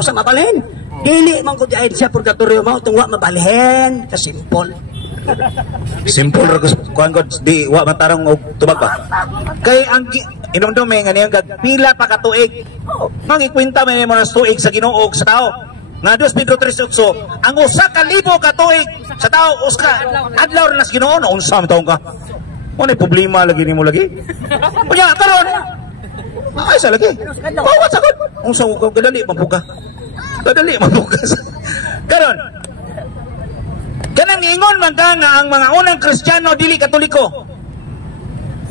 sa mabalhin. Dili man ko diay siya purgatorio mao tungwa mabalhin, ka simple. Simple ra kuan god di wa matarong og tubag ba. Kay ang inomdom nga niya pila pa ka tuig. Mangikwenta may mga tuig sa Ginoo sa tao. Nga 2 Pedro 3:8 ang usa ka libo ka tuig sa tao uska adlaw ra nas Ginoo no unsa man taong ka. Mo problema lagi nimo lagi. Unya karon. Ay sa lagi. Wa sa gud. Unsa ko kadali mabuka. Kadali mabuka. Karon kanang ingon man ka nga ang mga unang Kristiyano dili Katoliko.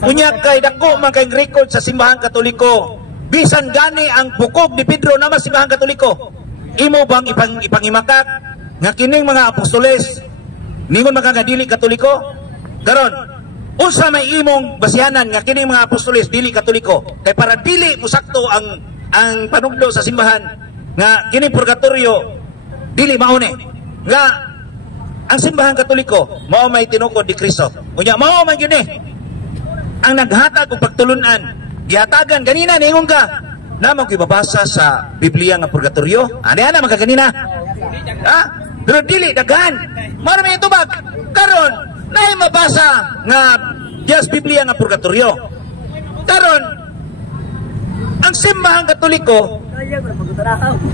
Unya kay dako man kay record sa simbahan Katoliko. Bisan gani ang bukog ni Pedro na simbahan Katoliko. Imo bang ipangimakak nga kining mga apostoles ningon man ka nga dili Katoliko? Karon unsa may imong basihanan nga kining mga apostoles dili Katoliko? Kay para dili musakto ang panugdo sa simbahan nga kining purgatorio dili maune. Nga ang simbahan Katoliko mao may tinukod ni Kristo. Unya mao man gyud ang naghatag og pagtulunan. Gihatagan ganina ningon ka namo gibabasa sa Biblia nga purgatorio. Ani ana man kanina. Ha? Pero dili daghan. Mao may tubag. Karon nay mabasa nga yes Biblia nga purgatorio. Karon ang simbahan Katoliko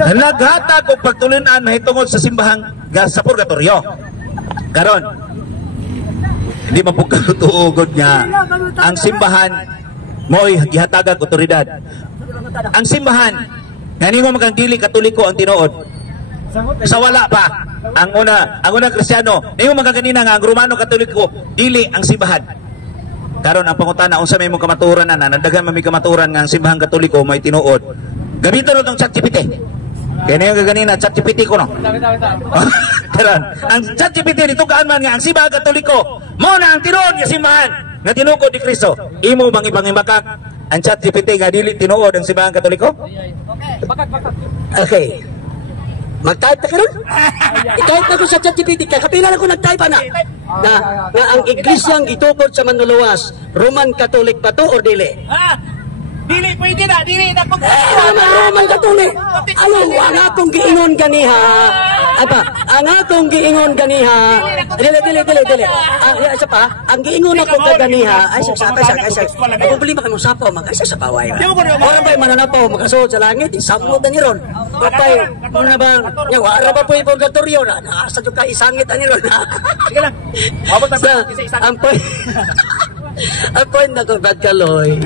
naghatag og pagtulunan mahitungod sa simbahan sa purgatorio. Karon hindi mapugkatuugod niya ang simbahan mo'y gihatagag otoridad. Ang simbahan nganingo man dili Katoliko ang tinuod sa wala pa ang unang Kristiyano ningo man kanina nga ang Romano Katoliko dili ang simbahan. Karon ang pangutana unsa may mong kamaturan na nadagan man may kamaturan nga ang simbahan Katoliko may tinuod. Gamiton tong ChatGPT. Kaya nga ganina, ChatGPT ko no? Karon, ang ChatGPT dito kaan man nga, ang simbahan Katoliko, mo na ang tinuod nga simbahan, nga tinukod ni Kristo. Imo bang ipangimakak ang ChatGPT nga dili tinuod ang simbahan Katoliko? Okay. Mag-type na ka ron? I-type na ko sa ChatGPT, kaya kapilan ako nag-type na ang iglesyang itukod sa Manluluwas, Roman Catholic ba to or dili? Dili pwede na, dili na kung Roman Catholic. Ano, ang akong giingon ganiha. Aba, ang akong giingon ganiha. Dili. Isa pa, ang giingon ako kaganiha, ay siya. Ang problema kayo sapaw, mag-isa sa paway. Wala ba'y mananapaw, magkasuod sa langit, isamot na ni Ron. Kapay, muna ba, wala ba po yung purgatorio na, nasa yung kaisangit na ni Ron. Sige lang. Ang point na ko, Brad Kaloy,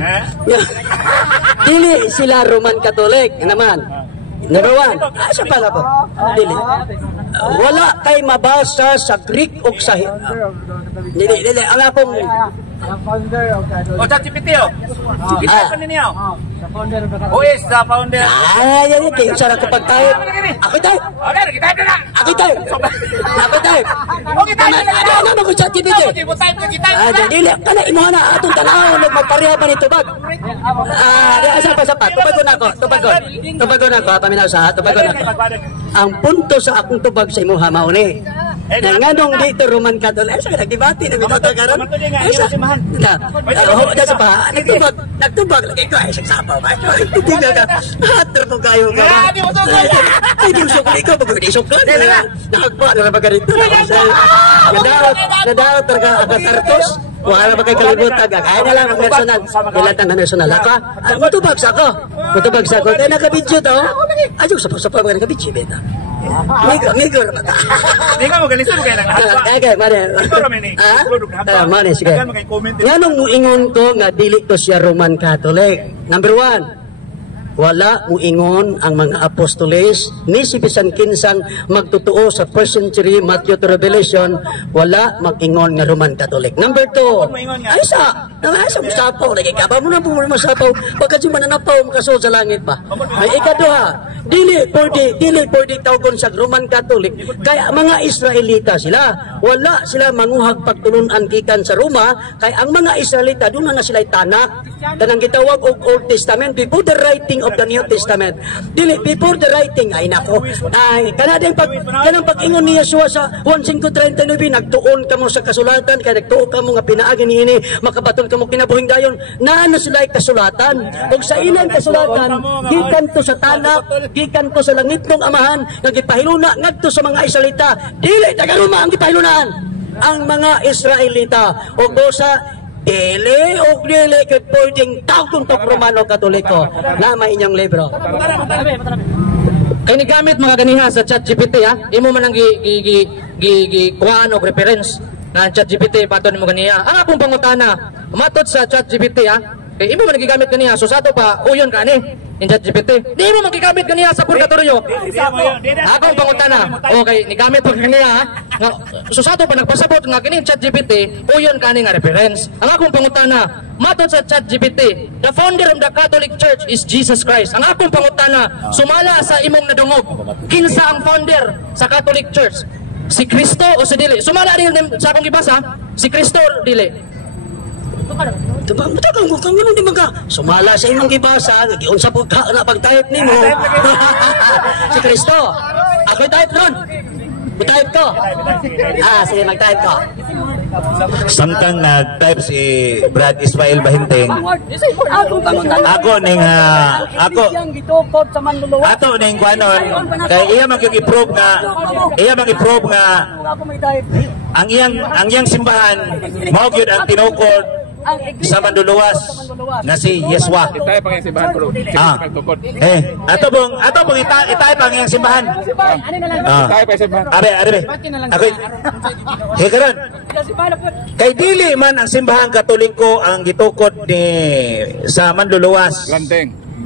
dili sila Roman Catholic naman. Number 1, siya pala po. Dili. Wala kay mabasa sa Greek o sa dili. Ang akong o ChatGPT o. ChatGPT pa ninyo. Who is the founder? Yan kayo sarap kapag tayo. Ako tayo. Ako tayo. Ano naman ko ChatGPT? Dili. Kana imuha na atong tanaw magpareha pa nito bag. Asa pa. Tubagon ako. Paminaw sa tubagon ako. Ang punto sa akong tubag sa imuha mauni. Nganong dito Roman Catholic sa nagdebate na bitaw karon. Sa pa nagtubag lagi ko ay sapaw ba. Tingnan ka. Hatro ko kayo ka. Ay di sukli ko pag di sukli. Nakagpa na ba ganito. Nadaot talaga abatartos. Wala ba kay kalibutan ka? Kaya na lang ang personal. Bilatan na personal. Ako, matubag sa ako. Kaya nakabidyo to. Ayok sa mga nakabidyo, beta. Ngigo na mata. Hindi ka magaling mo kaya naghahatwa. Okay, mare. Mare, sige. Nganong muingon ko nga dili to siya Roman Catholic? Number 1, wala muingon ang mga apostoles ni si bisan kinsang magtutuo sa 1st century Matthew to Revelation, wala mag-ingon nga Roman Catholic. Number 2, ay sa musapaw lagi ka ba mo na masapaw pagka si mananapaw makasul sa langit ba. Ay ikaduha, dili pwede tawgon sa Roman Catholic kaya mga Israelita sila, wala sila manguhag pagtulunan gikan sa Roma kay ang mga Israelita doon na sila tanak kanang gitawag og Old Testament before the writing of the New Testament. Dili before the writing ay nako. Ay kanang pag-ingon ni Yeshua sa Juan 5:39 nagtuon kamo sa kasulatan kay nagtuo kamo nga pinaagi niini makabaton kamo kinabuhing dayon naa na sila kasulatan. Ug sa ilang kasulatan gikan to sa tanak, gikan to sa langitnong amahan nga gipahiluna ngadto sa mga Israelita. Dili taga Roma ang gipahilunaan. Ang mga Israelita ug sa dili kay pwedeng tawgon to Romano Katoliko na may inyong libro. Kay ni gamit mga ganiha sa ChatGPT ha. Imo man ang kuhaan og reference na ChatGPT pato nimo ganiha. Ang akong pangutana, matod sa ChatGPT ha. Kay imo man gigamit ganiha so sa ato pa uyon ka ni in ChatGPT. Di mo magigamit ganiha sa purgatorio. Akong pangutana, okay, ni gamit pag ganiha ha. So sa ato pa nagpasabot nga kini ChatGPT uyon ka ni nga reference. Ang akong pangutana, matod sa ChatGPT, the founder of the Catholic Church is Jesus Christ. Ang akong pangutana, sumala sa imong nadungog, kinsa ang founder sa Catholic Church? Si Kristo o si dili? Sumala rin sa akong gibasa, si Kristo o dili? Matagang kung gano'n di mga sumala sa imong gibasa, giunsa po ka na pag-type ni mo. Si Kristo. Ako'y type nun. Type ko. Sige, mag-type ko. Samtang nag-type si Brad Ismael Bahinteng, ako ning ato ning kuanon kay iya mag-i-prove nga ang iyang simbahan mao gyud ang tinukod sa Manduluwas nga si Yeshua. Itay pang simbahan bro. Ato bong itay pang iyang simbahan. Itay pa simbahan. Abe. Ako. Karon. Kay dili man ang simbahan Katoliko ang gitukod ni sa Manduluwas.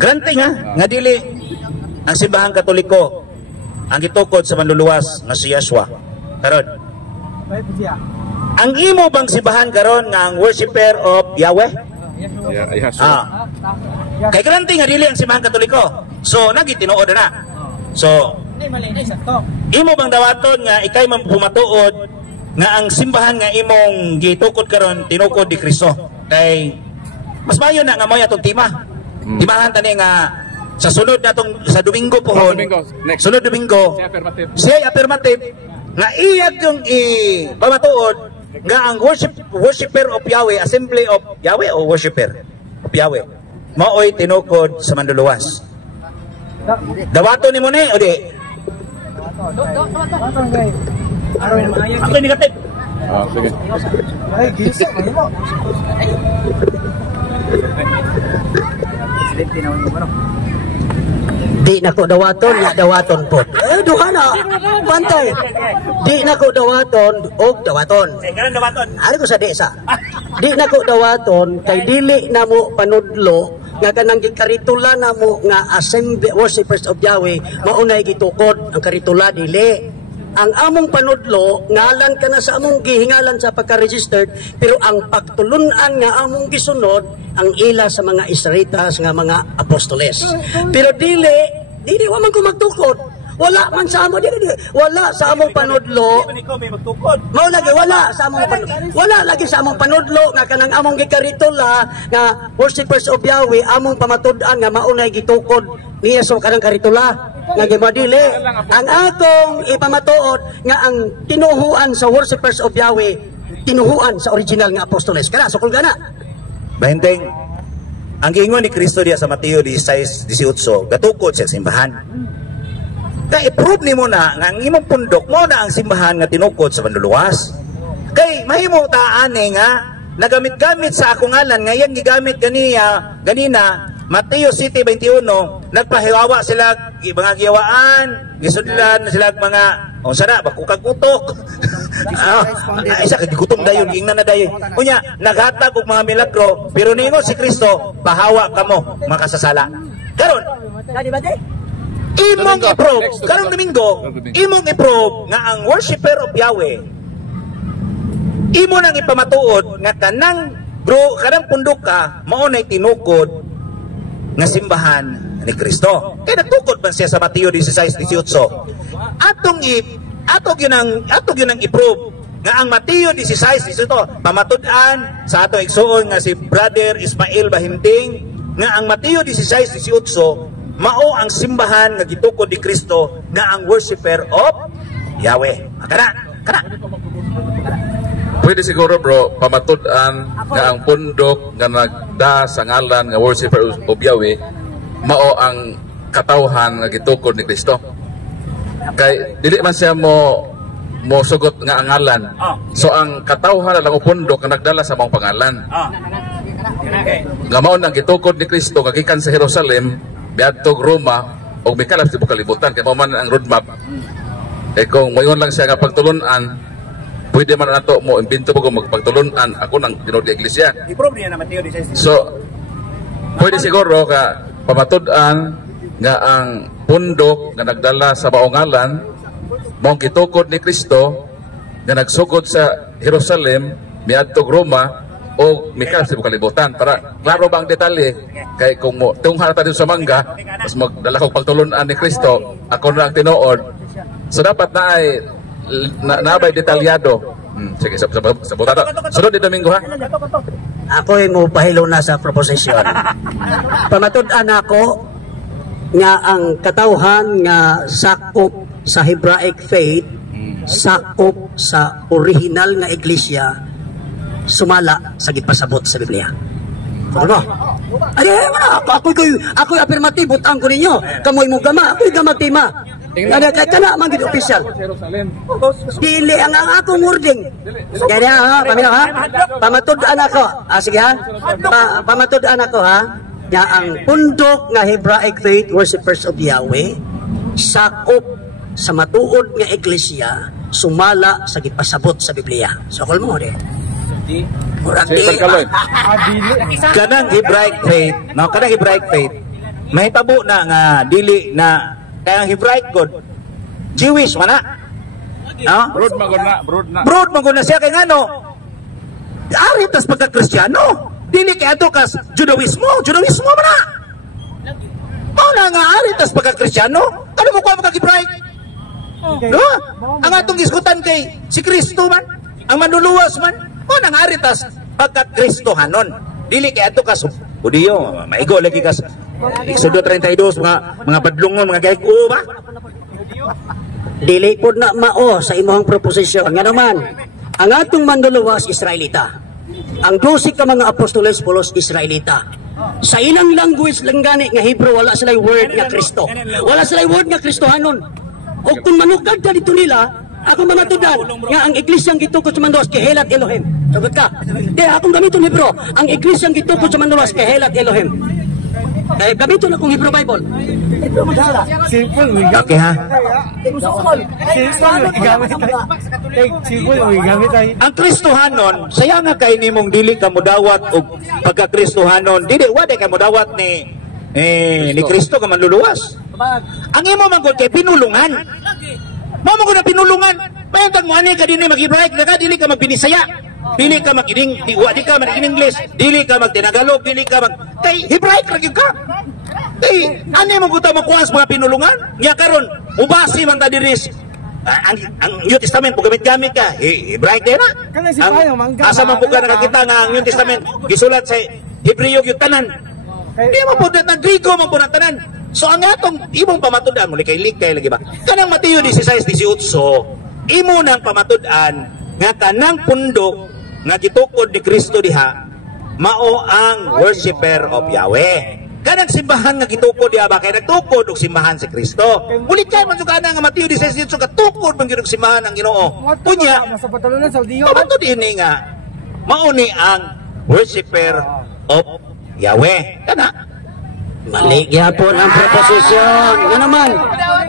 Granting ha, nga dili ang simbahan Katoliko ang gitukod sa Manduluwas nga si Yeshua. Karon. Ang imo bang simbahan karon nga ang worshipper of Yahweh? Kay granting nga dili ang simbahan Katoliko. So nagitinuod na. So imo bang dawaton nga ikay man pumatuod nga ang simbahan nga imong gitukod karon tinukod ni Kristo? Kay mas mayo na nga mo atong tima. Timahan tani nga sa sunod natong sa Domingo pohon. Sunod Domingo. Siya affirmative nga iyag yung pamatuod nga ang worshipper of Yahweh, assembly of Yahweh o worshipper of Yahweh maoy tinukod sa Manduluwas. Dawato ni mo ni o di? Ako ni kapit. Sige. Ay, gisa mo. Di nako dawaton, ya dawaton po. Duha na. Pantay. Di nako dawaton og dawaton. Karon dawaton. Ano ko sa desa? Di nako dawaton kay dili na mo panudlo nga kanang gikaritula na mo nga assembly worshipers of Yahweh maunay gitukod ang karitula dili. Ang among panudlo ngalan ka na sa among gihingalan sa pagka-registered pero ang pagtulunan nga among gisunod ang ila sa mga Israelitas nga mga apostoles. Pero dili wa man ko magtukod. Wala man sa among wala sa among panudlo. Mao lagi wala sa among panudlo. Wala lagi sa among panudlo nga kanang among gikaritula nga worshipers of Yahweh among pamatud-an nga maunay gitukod niya sa kanang karitula. Nga gimadili ang akong ipamatuod nga ang tinuhuan sa worshipers of Yahweh tinuhuan sa original nga apostoles kana sukol gana. Bahinteng ang giingon ni Kristo diya sa Mateo 16:18 gatukod sa simbahan. Kay i-prove nimo na nga ang imong pundok mo na ang simbahan nga tinukod sa Manduluwas. Kay mahimo ta ani nga nagamit-gamit sa akong ngalan ngayon gigamit ganina Mateo 7:21 nagpahiwawa sila mga giyawaan gisudlan sila mga sana bakukag-utok isa ka gigutom dayon ingna na dayon unya naghatag og mga milagro pero ningon si Kristo bahawa kamo makasasala karon imong i-prove karong Domingo imong i-prove nga ang worshiper of Yahweh imo nang ipamatuod nga kanang pundok ka mao nay tinukod nga simbahan ni Kristo. Kaya nagtukod man siya sa Mateo 16:18. Atong yun ang i-prove nga ang Mateo 16:18 pamatud-an sa atong igsuon nga si Brother Ismael Bahinting nga ang Mateo 16:18 mao ang simbahan nga gitukod ni Kristo nga ang worshiper of Yahweh. Kana. Pwede siguro bro, pamatud-an nga ang pundok nga nagda sa ngalan nga worshiper of Yahweh mao ang katawhan nga gitukod ni Kristo. Kay dili man siya mo sugot nga ang ngalan. So ang katawhan lang o pundok nga nagdala sa mong pangalan. Nga mao nang gitukod ni Kristo nga gikan sa Jerusalem biadtog Roma og mikalap sa kalibutan kay mao man ang roadmap. Kay kung moingon lang siya nga pagtulunan pwede man nato mo imbento ko magpagtulunan ako ng tinuod nga iglesia. So pwede siguro ka pamatud-an nga ang pundok nga nagdala sa maungalan mao gitukod ni Kristo nga nagsugod sa Jerusalem miadtog Roma o mikal sa kalibutan para klaro ba ang detalye kay kung mo tungha ta dito sa mangga mas magdala kog pagtulunan ni Kristo ako na ang tinuod so dapat na ay nabay detalyado. Sige, sa butata. Sunod ni Domingo ha. Ako'y mo pahilo na sa proposition. Pamatud-an ako nga ang katawhan nga sakop sa Hebraic faith, sakop sa original nga iglesia, sumala sa gipasabot sa Biblia. Ano? Ako'y afirmatibo ang ko ninyo. Kamoy mo gama, ako'y gamatima. Kada kana man gid official. Dili ang akong wording. Kaya ha, pamilya ha. Pamatud-an ako. Sige ha. Pamatud-an ako ha. Nga ang pundok nga Hebraic faith worshippers of Yahweh sakop sa matuod nga iglesia sumala sa gipasabot sa Biblia. So kol mo de. Kanang Hebraic faith, no, kanang Hebraic faith. May tabo na nga dili na kaya ang Hebraic God, Jewish man na. No? Brood maguna siya kay ngano. Ari tas pagka-Kristiyano. Dili kay ato kas Judaismo man na. Mao na nga ari tas pagka-Kristiyano. Ano mo ko magka-Hebraic? No? Ang atong diskutan kay si Kristo man, ang manluluwas man. Mao na nga ari tas pagka-Kristohanon. Dili kay ato kas Hudiyo, maigo lagi kas Exodo 32 mga badlungon mga gayko ba? Dili pod na mao sa imong proposisyon nga naman ang atong manluluwas Israelita. Ang 12 ka mga apostoles pulos Israelita. Sa ilang language lang gani nga Hebrew wala sila word nga Kristo. Wala sila word nga Kristohanon. Og kung manukad ta dito nila, ako mamatudan nga ang iglesyang gitukod sa manluwas kay Helat Elohim. Sagot ka. Di akong gamiton Hebrew, ang iglesyang gitukod sa manluwas kay Helat Elohim. Kaya gamiton akong Hebrew Bible. Okay ha? Ang Kristohanon, saya nga kay nimong dili ka mudawat og pagka-Kristohanon. Dili wala ka mudawat ni Kristo ka manluluwas. Ang imo man gud kay pinulungan. Mao man gud na pinulungan. Payantag mo ani ka dinhi mag-Hebraic na ka dili ka magbinisaya. Dili ka mag-ining, di ka mag-English, dili ka mag-Tinagalog, dili ka kay Hebraic ra gyud ka. Kay ani mo guta makuha mga pinulungan? Nya karon ubasi man ta diri ang New Testament pag gamit ka, Hebraic din na. Asa man pug nakakita nga ang New Testament gisulat sa Hebreo gyud tanan. Di mo pud na Griego man pud tanan. So ang atong imong pamatud-an mo likay-likay lagi ba? Kanang Mateo 16:18, imo nang pamatud-an nga kanang pundok nga gitukod ni Kristo diha mao ang worshiper of Yahweh. Kanang simbahan nga gitukod diha ba kay nagtukod og simbahan si Kristo. Ulit kay man sugana nga Mateo 16 katukod man gyud og simbahan ang Ginoo. Kunya sa patulonan sa Dios. Pamatud ini nga mauni ang worshiper of Yahweh. Kana? Mali gyapon ang proposisyon. Nga naman,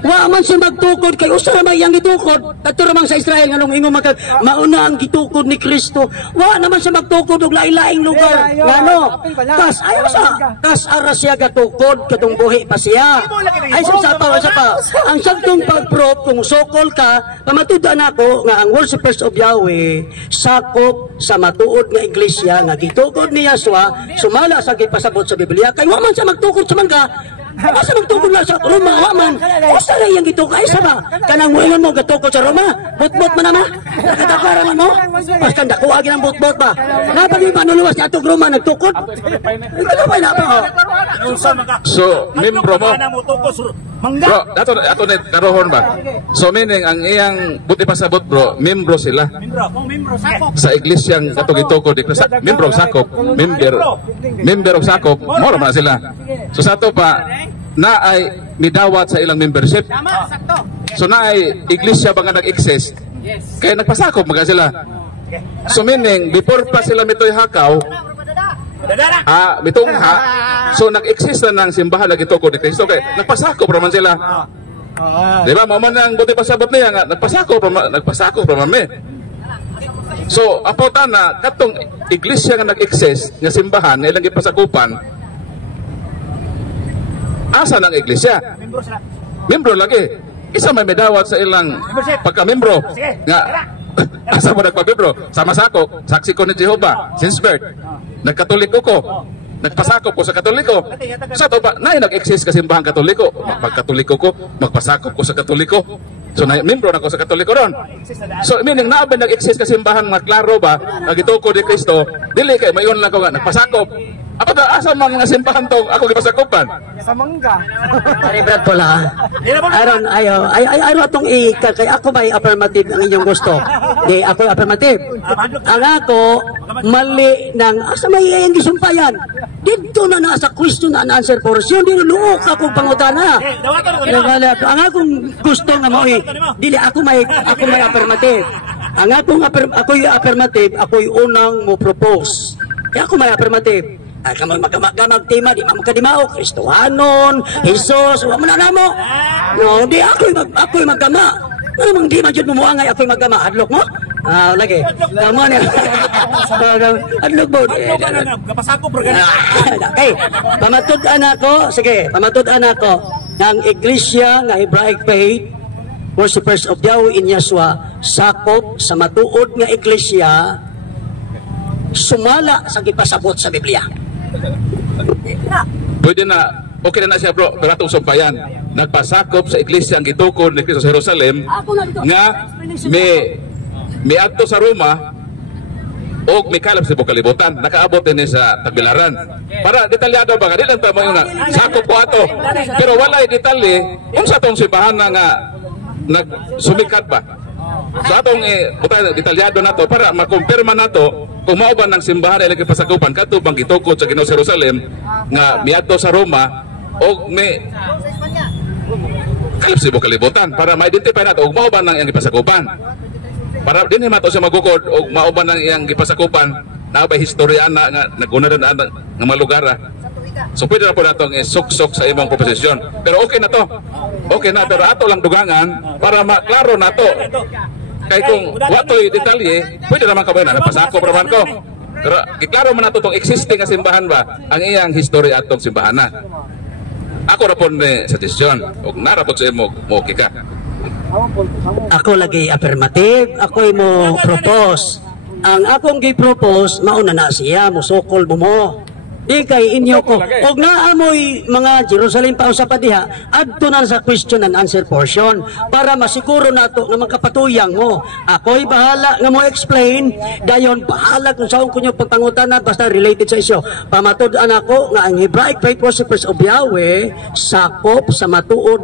wa man siya magtukod kay usa man yang gitukod. Kadto ramang sa Israel nganong ingon magka mauna ang gitukod ni Kristo. Wa naman siya magtukod og lain-laing lugar. Ngano? Kas ayaw sa kas ara siya gatukod katong buhi pa siya. Ay sa pa. Ang saktong pagprop kung sokol ka, pamatud-an ako nga ang worshipers of Yahweh sakop sa matuod nga iglesia nga gitukod ni Yahshua sumala sa gipasabot sa Biblia kay wa man siya magtukod sa mangga. Asa magtukod lang sa Roma, waman. Asa na yung gitukod? Ay, sama. Kanang muingon mo, gatukod sa Roma. Bot-bot mo naman. Nakataparaman mo. Basta nakuagin ang bot-bot ba? Napag yung panuluwas niya itong Roma, nagtukod. Ito ba na pa? So, membro mo. Bro, ato na narohon ba? So, meaning, ang iyang buti pasabot, bro, membro sila. Sa iglesyang katugitoko, membro of sakop, member of sakop, moro man sila. So, sa ato pa, na ay midawat sa ilang membership. So, na ay iglesia ba nga nag-exist? Kaya nagpasakop mga sila. So, meaning, before pa sila mito'y hakaw, mitungha, so nag-exist na ng simbahan na gitoko ni Kristo kaya nagpasakop naman sila. Di ba? Maman ang buti pasabot niya nga, nagpasakop naman me. So, apotan na, katong iglesia nga nag-exist, nga simbahan, na ilang ipasakupan, asa ng iglesia? Membro lagi. Isa may medawat sa ilang pagka-membro. Nga, asa mo nagpa-membro? Sama sakop, saksi ko ni Jehovah, Sinsbert. Nagkatoliko ko. Nagpasakop ko sa Katoliko. Sa to ba, na nag-exist kasi simbahan Katoliko. Pagkatoliko ko, magpasakop ko sa Katoliko. So, membro na ko sa Katoliko ron. So, meaning, naabay nag-exist kasi simbahan maklaro ba, nagituko ni Kristo, dili kay mayon lang ko nga, nagpasakop. Ako ta, asa man nga simbahan to, ako gipasakopan. Sa mangga. Ari Brad pala. Aron ayo atong kay ako may affirmative ang inyong gusto. Di ako affirmative. Ang ako mali ng asa may iyang gisumpayan. Dito na nasa question and answer portion di luok ako pangutana. Ang akong gusto nga mo dili ako may affirmative. Ang akong affirmative ako'y unang mo propose. Kaya ako may affirmative. Ay kamay magtima di magkadimao Kristohanon, Jesus, wa man namo. No, di ako'y magkama. Ano mang di man jud mo angay ako'y magkama adlok mo? Lagi. Kamo ni. Adlok mo. Kapasako bro. Okay. Pamatud-an ako. Sige, pamatud-an ako ng iglesia nga Hebraic faith worshipers of Yahweh in Yahshua sakop sa matuod nga iglesia sumala sa gipasabot sa Biblia. Pwede na, okay na siya bro, pero atong sumpayan. Nagpasakop sa iglesia ang gitukod ni Kristo sa Jerusalem nga may adto sa Roma o may kalap sa kalibutan. Nakaabot din sa Tagbilaran. Para detalyado ba? Di lang tama yung sakop ko ato. Pero walay detalye kung sa atong simbahan na nga nagsumikat ba. So atong detalyado na to para makumpirma na to kung mao ba ng simbahan ay nagpasakupan kadto bang gitukod sa Ginoo Jerusalem nga miadto sa Roma o may kalipsibo kalibutan para ma-identify nato og mao ba nang iyang gipasakupan. Para dinhi mato sa magukod og mao ba nang iyang gipasakupan na ba historyana nga naguna na nga mga lugar. So pwede na po natong suksok sa imong proposisyon. Pero okay na to. Okay na pero ato lang dugangan para maklaro nato. Kay kung watoy detalye, pwede naman ka ba na napasako naman ko. Pero iklaro man nato tong existing nga simbahan ba ang iyang history atong simbahan na. Ako ra pon ni suggestion ug nara pod sa imo mo okay ka. Ako lagi affirmative, ako mo propose. Ang akong gi-propose mauna na siya musukol mo. Di kay inyo ko. Og naamoy mga Jerusalem pa sa padiha, adto na sa question and answer portion para masiguro nato nga magkapatuyang mo. Ako'y bahala nga mo explain, dayon bahala kung saan kunyo pagpangutana basta related sa isyo. Pamatud-an ako nga ang Hebraic faith worshipers of Yahweh sakop sa matuod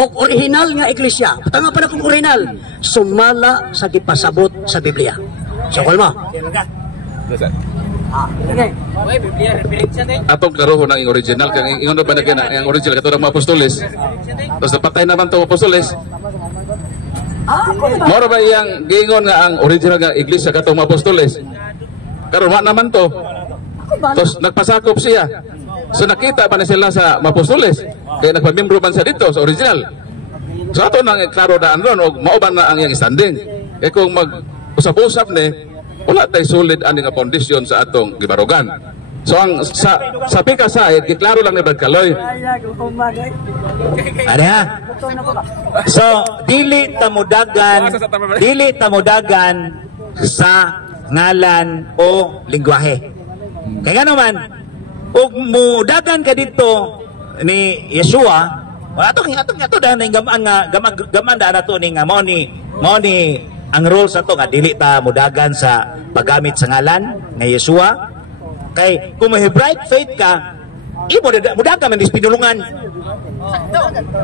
o original nga iglesia. Tanga pa na kung original, sumala sa gipasabot sa Biblia. So, mo. Atong karoho ng original kang ingon ba na ang original katong mga apostoles. Tapos napatay naman tong apostoles. Moro ba iyang giingon nga ang original nga iglesia katong mga apostoles? karon wa naman to. Tapos nagpasakop siya. So nakita pa na sila sa Mapostoles. Kaya nagpamembro man siya dito sa original. So ato nang klaro daan ron o mauban na ang iyang standing. Kaya kung mag-usap-usap ni, wala tayo solid ani nga foundation sa atong gibarugan. So ang sa pika side, giklaro lang ni Brad Kaloy. Ada. So dili tamudagan sa ngalan o lingwahe. Kaya naman, ug mudagan ka dito ni Yeshua, atong daan gaman daan nato ni nga mo ni ang rules ato nga dili ta mudagan sa paggamit sa ngalan nga Yeshua. Kay kung may Hebraic faith ka, mudagan man is pinulungan.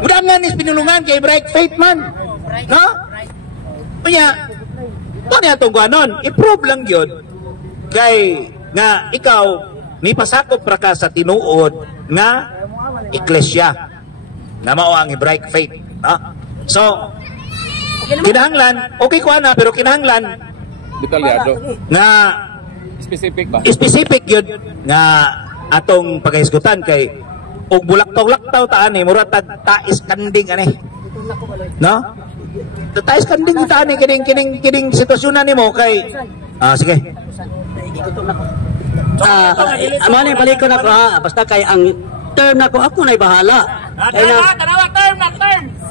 Mudagan is pinulungan kay Hebraic faith man. No? Kaya ano itong ganon? I-prove lang yun kay nga ikaw ni pasakop ra ka sa tinuod nga iglesia na mao ang Hebraic faith. No? So, kinahanglan, okay ko na, pero kinahanglan detalyado nga specific ba? Specific yun nga atong paghisgutan kay og bulaktaw-laktaw ta ani mura tag tais kanding ani. No? Tais kanding ta ani kining sitwasyon nimo kay sige. Amo ni balik ko na ko ha, basta kay ang term na ko ako na'y bahala.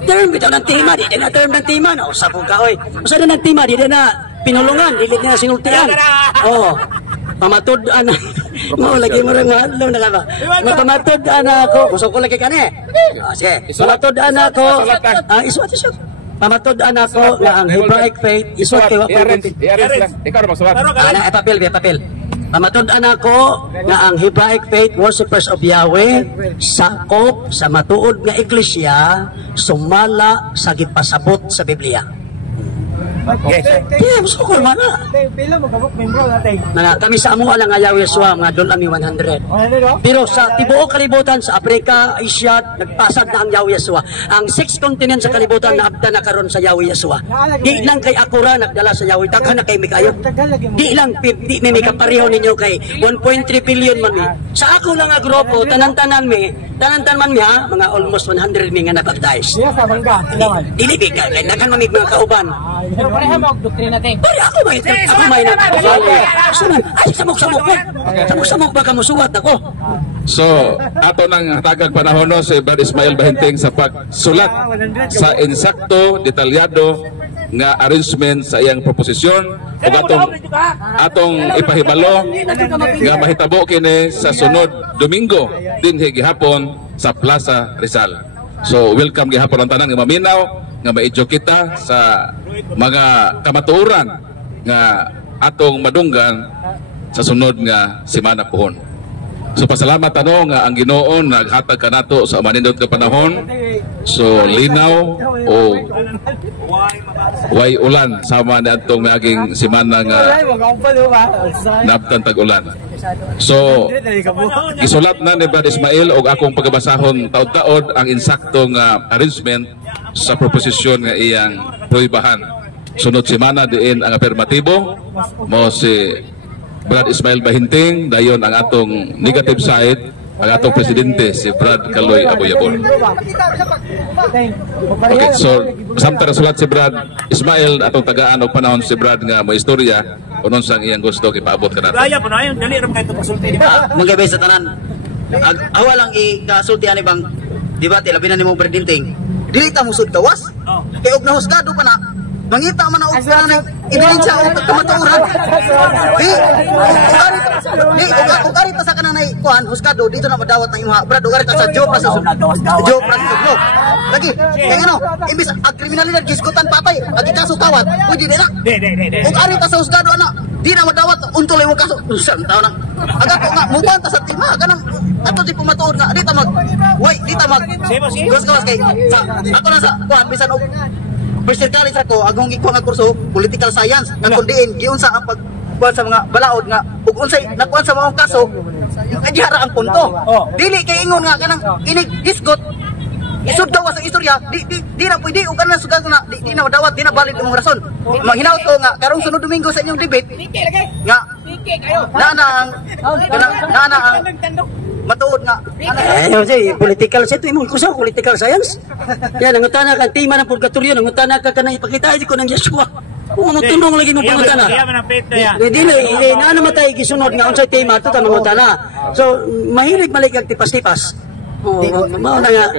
Term bitaw ng tima, di na term ng tima na usap ko ka oy. Usa na ng tima, di na pinulungan, dili na sinultian. Oh. Pamatud ana. Mo lagi mo rang hadlaw na ka ba. Pamatud ana ko, gusto ko lagi kani. Sige. Pamatud ana ko. Isuat siya. Pamatud ana ko nga ang Hebraic faith isuat kay wa ko. Ikaw ra magsulat. Ana papel. Pamatud ana ko nga ang Hebraic faith worshipers of Yahweh sakop sa matuod nga iglesia sumala sa gipasabot sa Biblia. Okay. Yeah, gusto ko mana. Pila mo kabuk membro natin. Mga kami sa amo lang nga Yahweh Yeshua mga dolami 100. Pero sa tibuok kalibutan sa Africa, Asia, nagpasad na ang Yahweh Yeshua. Ang 6 continent sa kalibutan naabda na karon sa Yahweh Yeshua. Di lang kay akura nagdala sa Yahweh, daghan na kay Mikayo. Di lang di may kapareho ninyo kay 1.3 billion man mi. Sa ako lang nga grupo tanan-tanan man mi ha, mga almost 100 mi nga nabaptize. Siya sa bangka. Dili bigay kay daghan man mi mga kauban. Pareha mo doktrina natin. Pare ako may na. Ay samok ba kamusuwat ako? So, ato nang hatagan panahon no, si Brad Ismael Bahinting sa pagsulat sa insakto, detalyado nga arrangement sa iyang proposisyon ug atong ipahibalo nga mahitabo kini sa sunod Domingo dinhi gihapon sa Plaza Rizal. So, welcome gihapon ang tanan nga maminaw nga maidyo kita sa mga kamatuoran nga atong madunggan sa sunod nga semana pohon. So pasalamat nga ang Ginoo naghatag kanato sa manindot nga panahon. So linaw o way ulan sama na atong maging semana nga nabtan tag-ulan. So gisulat na ni Brad Ismael og akong pagbasahon taud-taud ang insakto nga arrangement sa proposisyon nga iyang proibahan. Sunod semana diin ang afirmatibo mo si Brad Ismael Bahinting, dayon ang atong negative side ang atong presidente si Brad Kaloy Aboyabon. Okay, so samtang sulat si Brad Ismael atong tagaan og panahon si Brad nga mo istorya unon sang iyang gusto ipaabot kanato. Raya po na yun, dali ram kay pasulti di ba? Magabay sa tanan. Awa lang ikasulti ani bang debate labi na nimo Bahinting. Dili ta musud tawas. Kay og nahusgado pa na mangita man og kanang ebidensya o kamatuoran. Kung karita sa kanang kuan huskado dito na madawat ng imuha. Brad, karita sa job sa job no. Lagi, kay ano, imbis ang kriminalidad giskutan patay, agi kaso tawat, pwede di na. Kung karita sa huskado ana, di na madawat untol imong kaso. Usan taw na. Aga ko nga mubanta sa tima kanang ato di pumatuod nga di ta mag Gus kay sa ato na sa kuan bisan og first year college ako agong ikuha nga kurso political science nga kundiin giunsa ang pagkuan sa mga balaod nga ug unsay nakuan sa mga kaso gihara ang punto. Dili kay ingon nga kanang inig disgot isud daw sa istorya di na pwede ug kana sugad na di na madawat di na valid imong rason. Manghinaw ko nga karong sunod Domingo sa inyong debate nga ang matuod nga. Kasi political sa ito, kusa political science. Yan, nangutana ka, tema ng purgatorio, nangutana ka na ipakita ko ng Yeshua. Kung tunong lagi mo pangutana. Hindi na namatay gisunod nga unsay tema ito ka mangutana. So, mahilig maligag tipas-tipas. Mao na nga.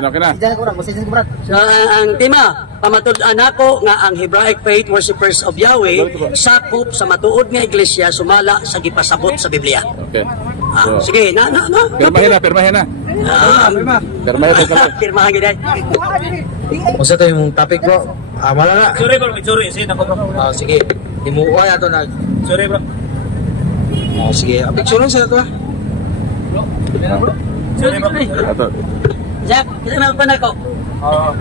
So, ang tema, pamatud-an ako nga ang Hebraic Faith Worshippers of Yahweh sakop sa matuod nga iglesia sumala sa gipasabot sa Biblia. Okay. So, sige, pirmahin na. Pirmahin na. Pirmahin gid. Usa to yung topic bro. Wala na. Sorry, sin ako bro. Sige. Himuwa ya to nag. Sorry bro. Sige, picture sa to. Sorry bro. Jack, kailan pa na ko?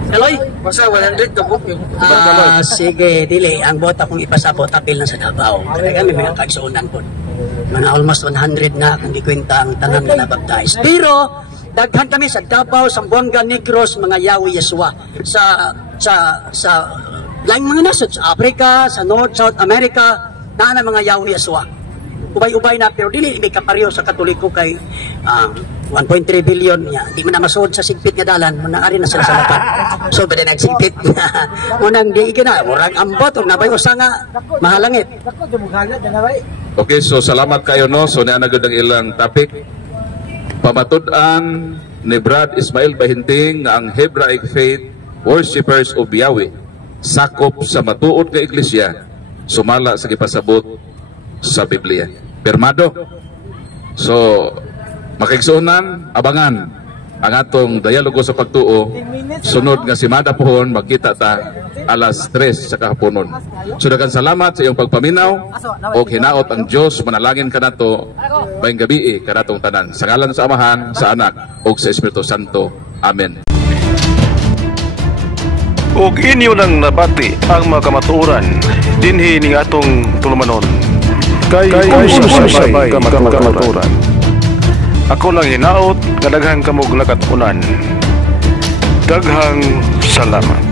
Kaloy, Basta 100 to book yung. sige, dili. Ang bota kong ipasabot, apil na sa Davao. Kaya kami mga kaigsuunan po. Mga almost 100 na kung ikwenta ang tanan na nabaptize. Pero, daghan kami sa Davao, Zamboanga, Negros, mga Yahweh Yeshua. Sa laing mga nasod, sa Africa, sa North, South America, na mga Yahweh Yeshua. Ubay-ubay na, pero dili may kapareho sa Katoliko kay 1.3 billion niya. Di man na masuod sa sigpit nga dalan, manangari na sila sa lapat. So, ba din ang sigpit? Unang di ikina, murag ambot, o nabay usa nga, mahalangit. Okay, so salamat kayo no. So naanagod ang ilang topic. Pamatud-an ni Brad Ismail Bahinting nga ang Hebraic Faith Worshippers of Yahweh sakop sa matuod nga iglesia sumala sa gipasabot sa Biblia. Pirmado. So makigsunan, abangan ang atong dialogo sa pagtuo. Sunod nga si Mada pohon magkita ta alas 3 sa kahaponon. So daghang salamat sa iyong pagpaminaw o hinaot ang Dios manalangin kanato bayong gabi kanatong tanan. Sa ngalan sa Amahan, sa Anak ug sa Espiritu Santo. Amen. Ug inyo nang nabati ang mga kamatuoran dinhi ning atong tulumanon. Kay usay kamatuoran. Ako lang hinaot nga daghang kamog lakatunan. Daghang salamat.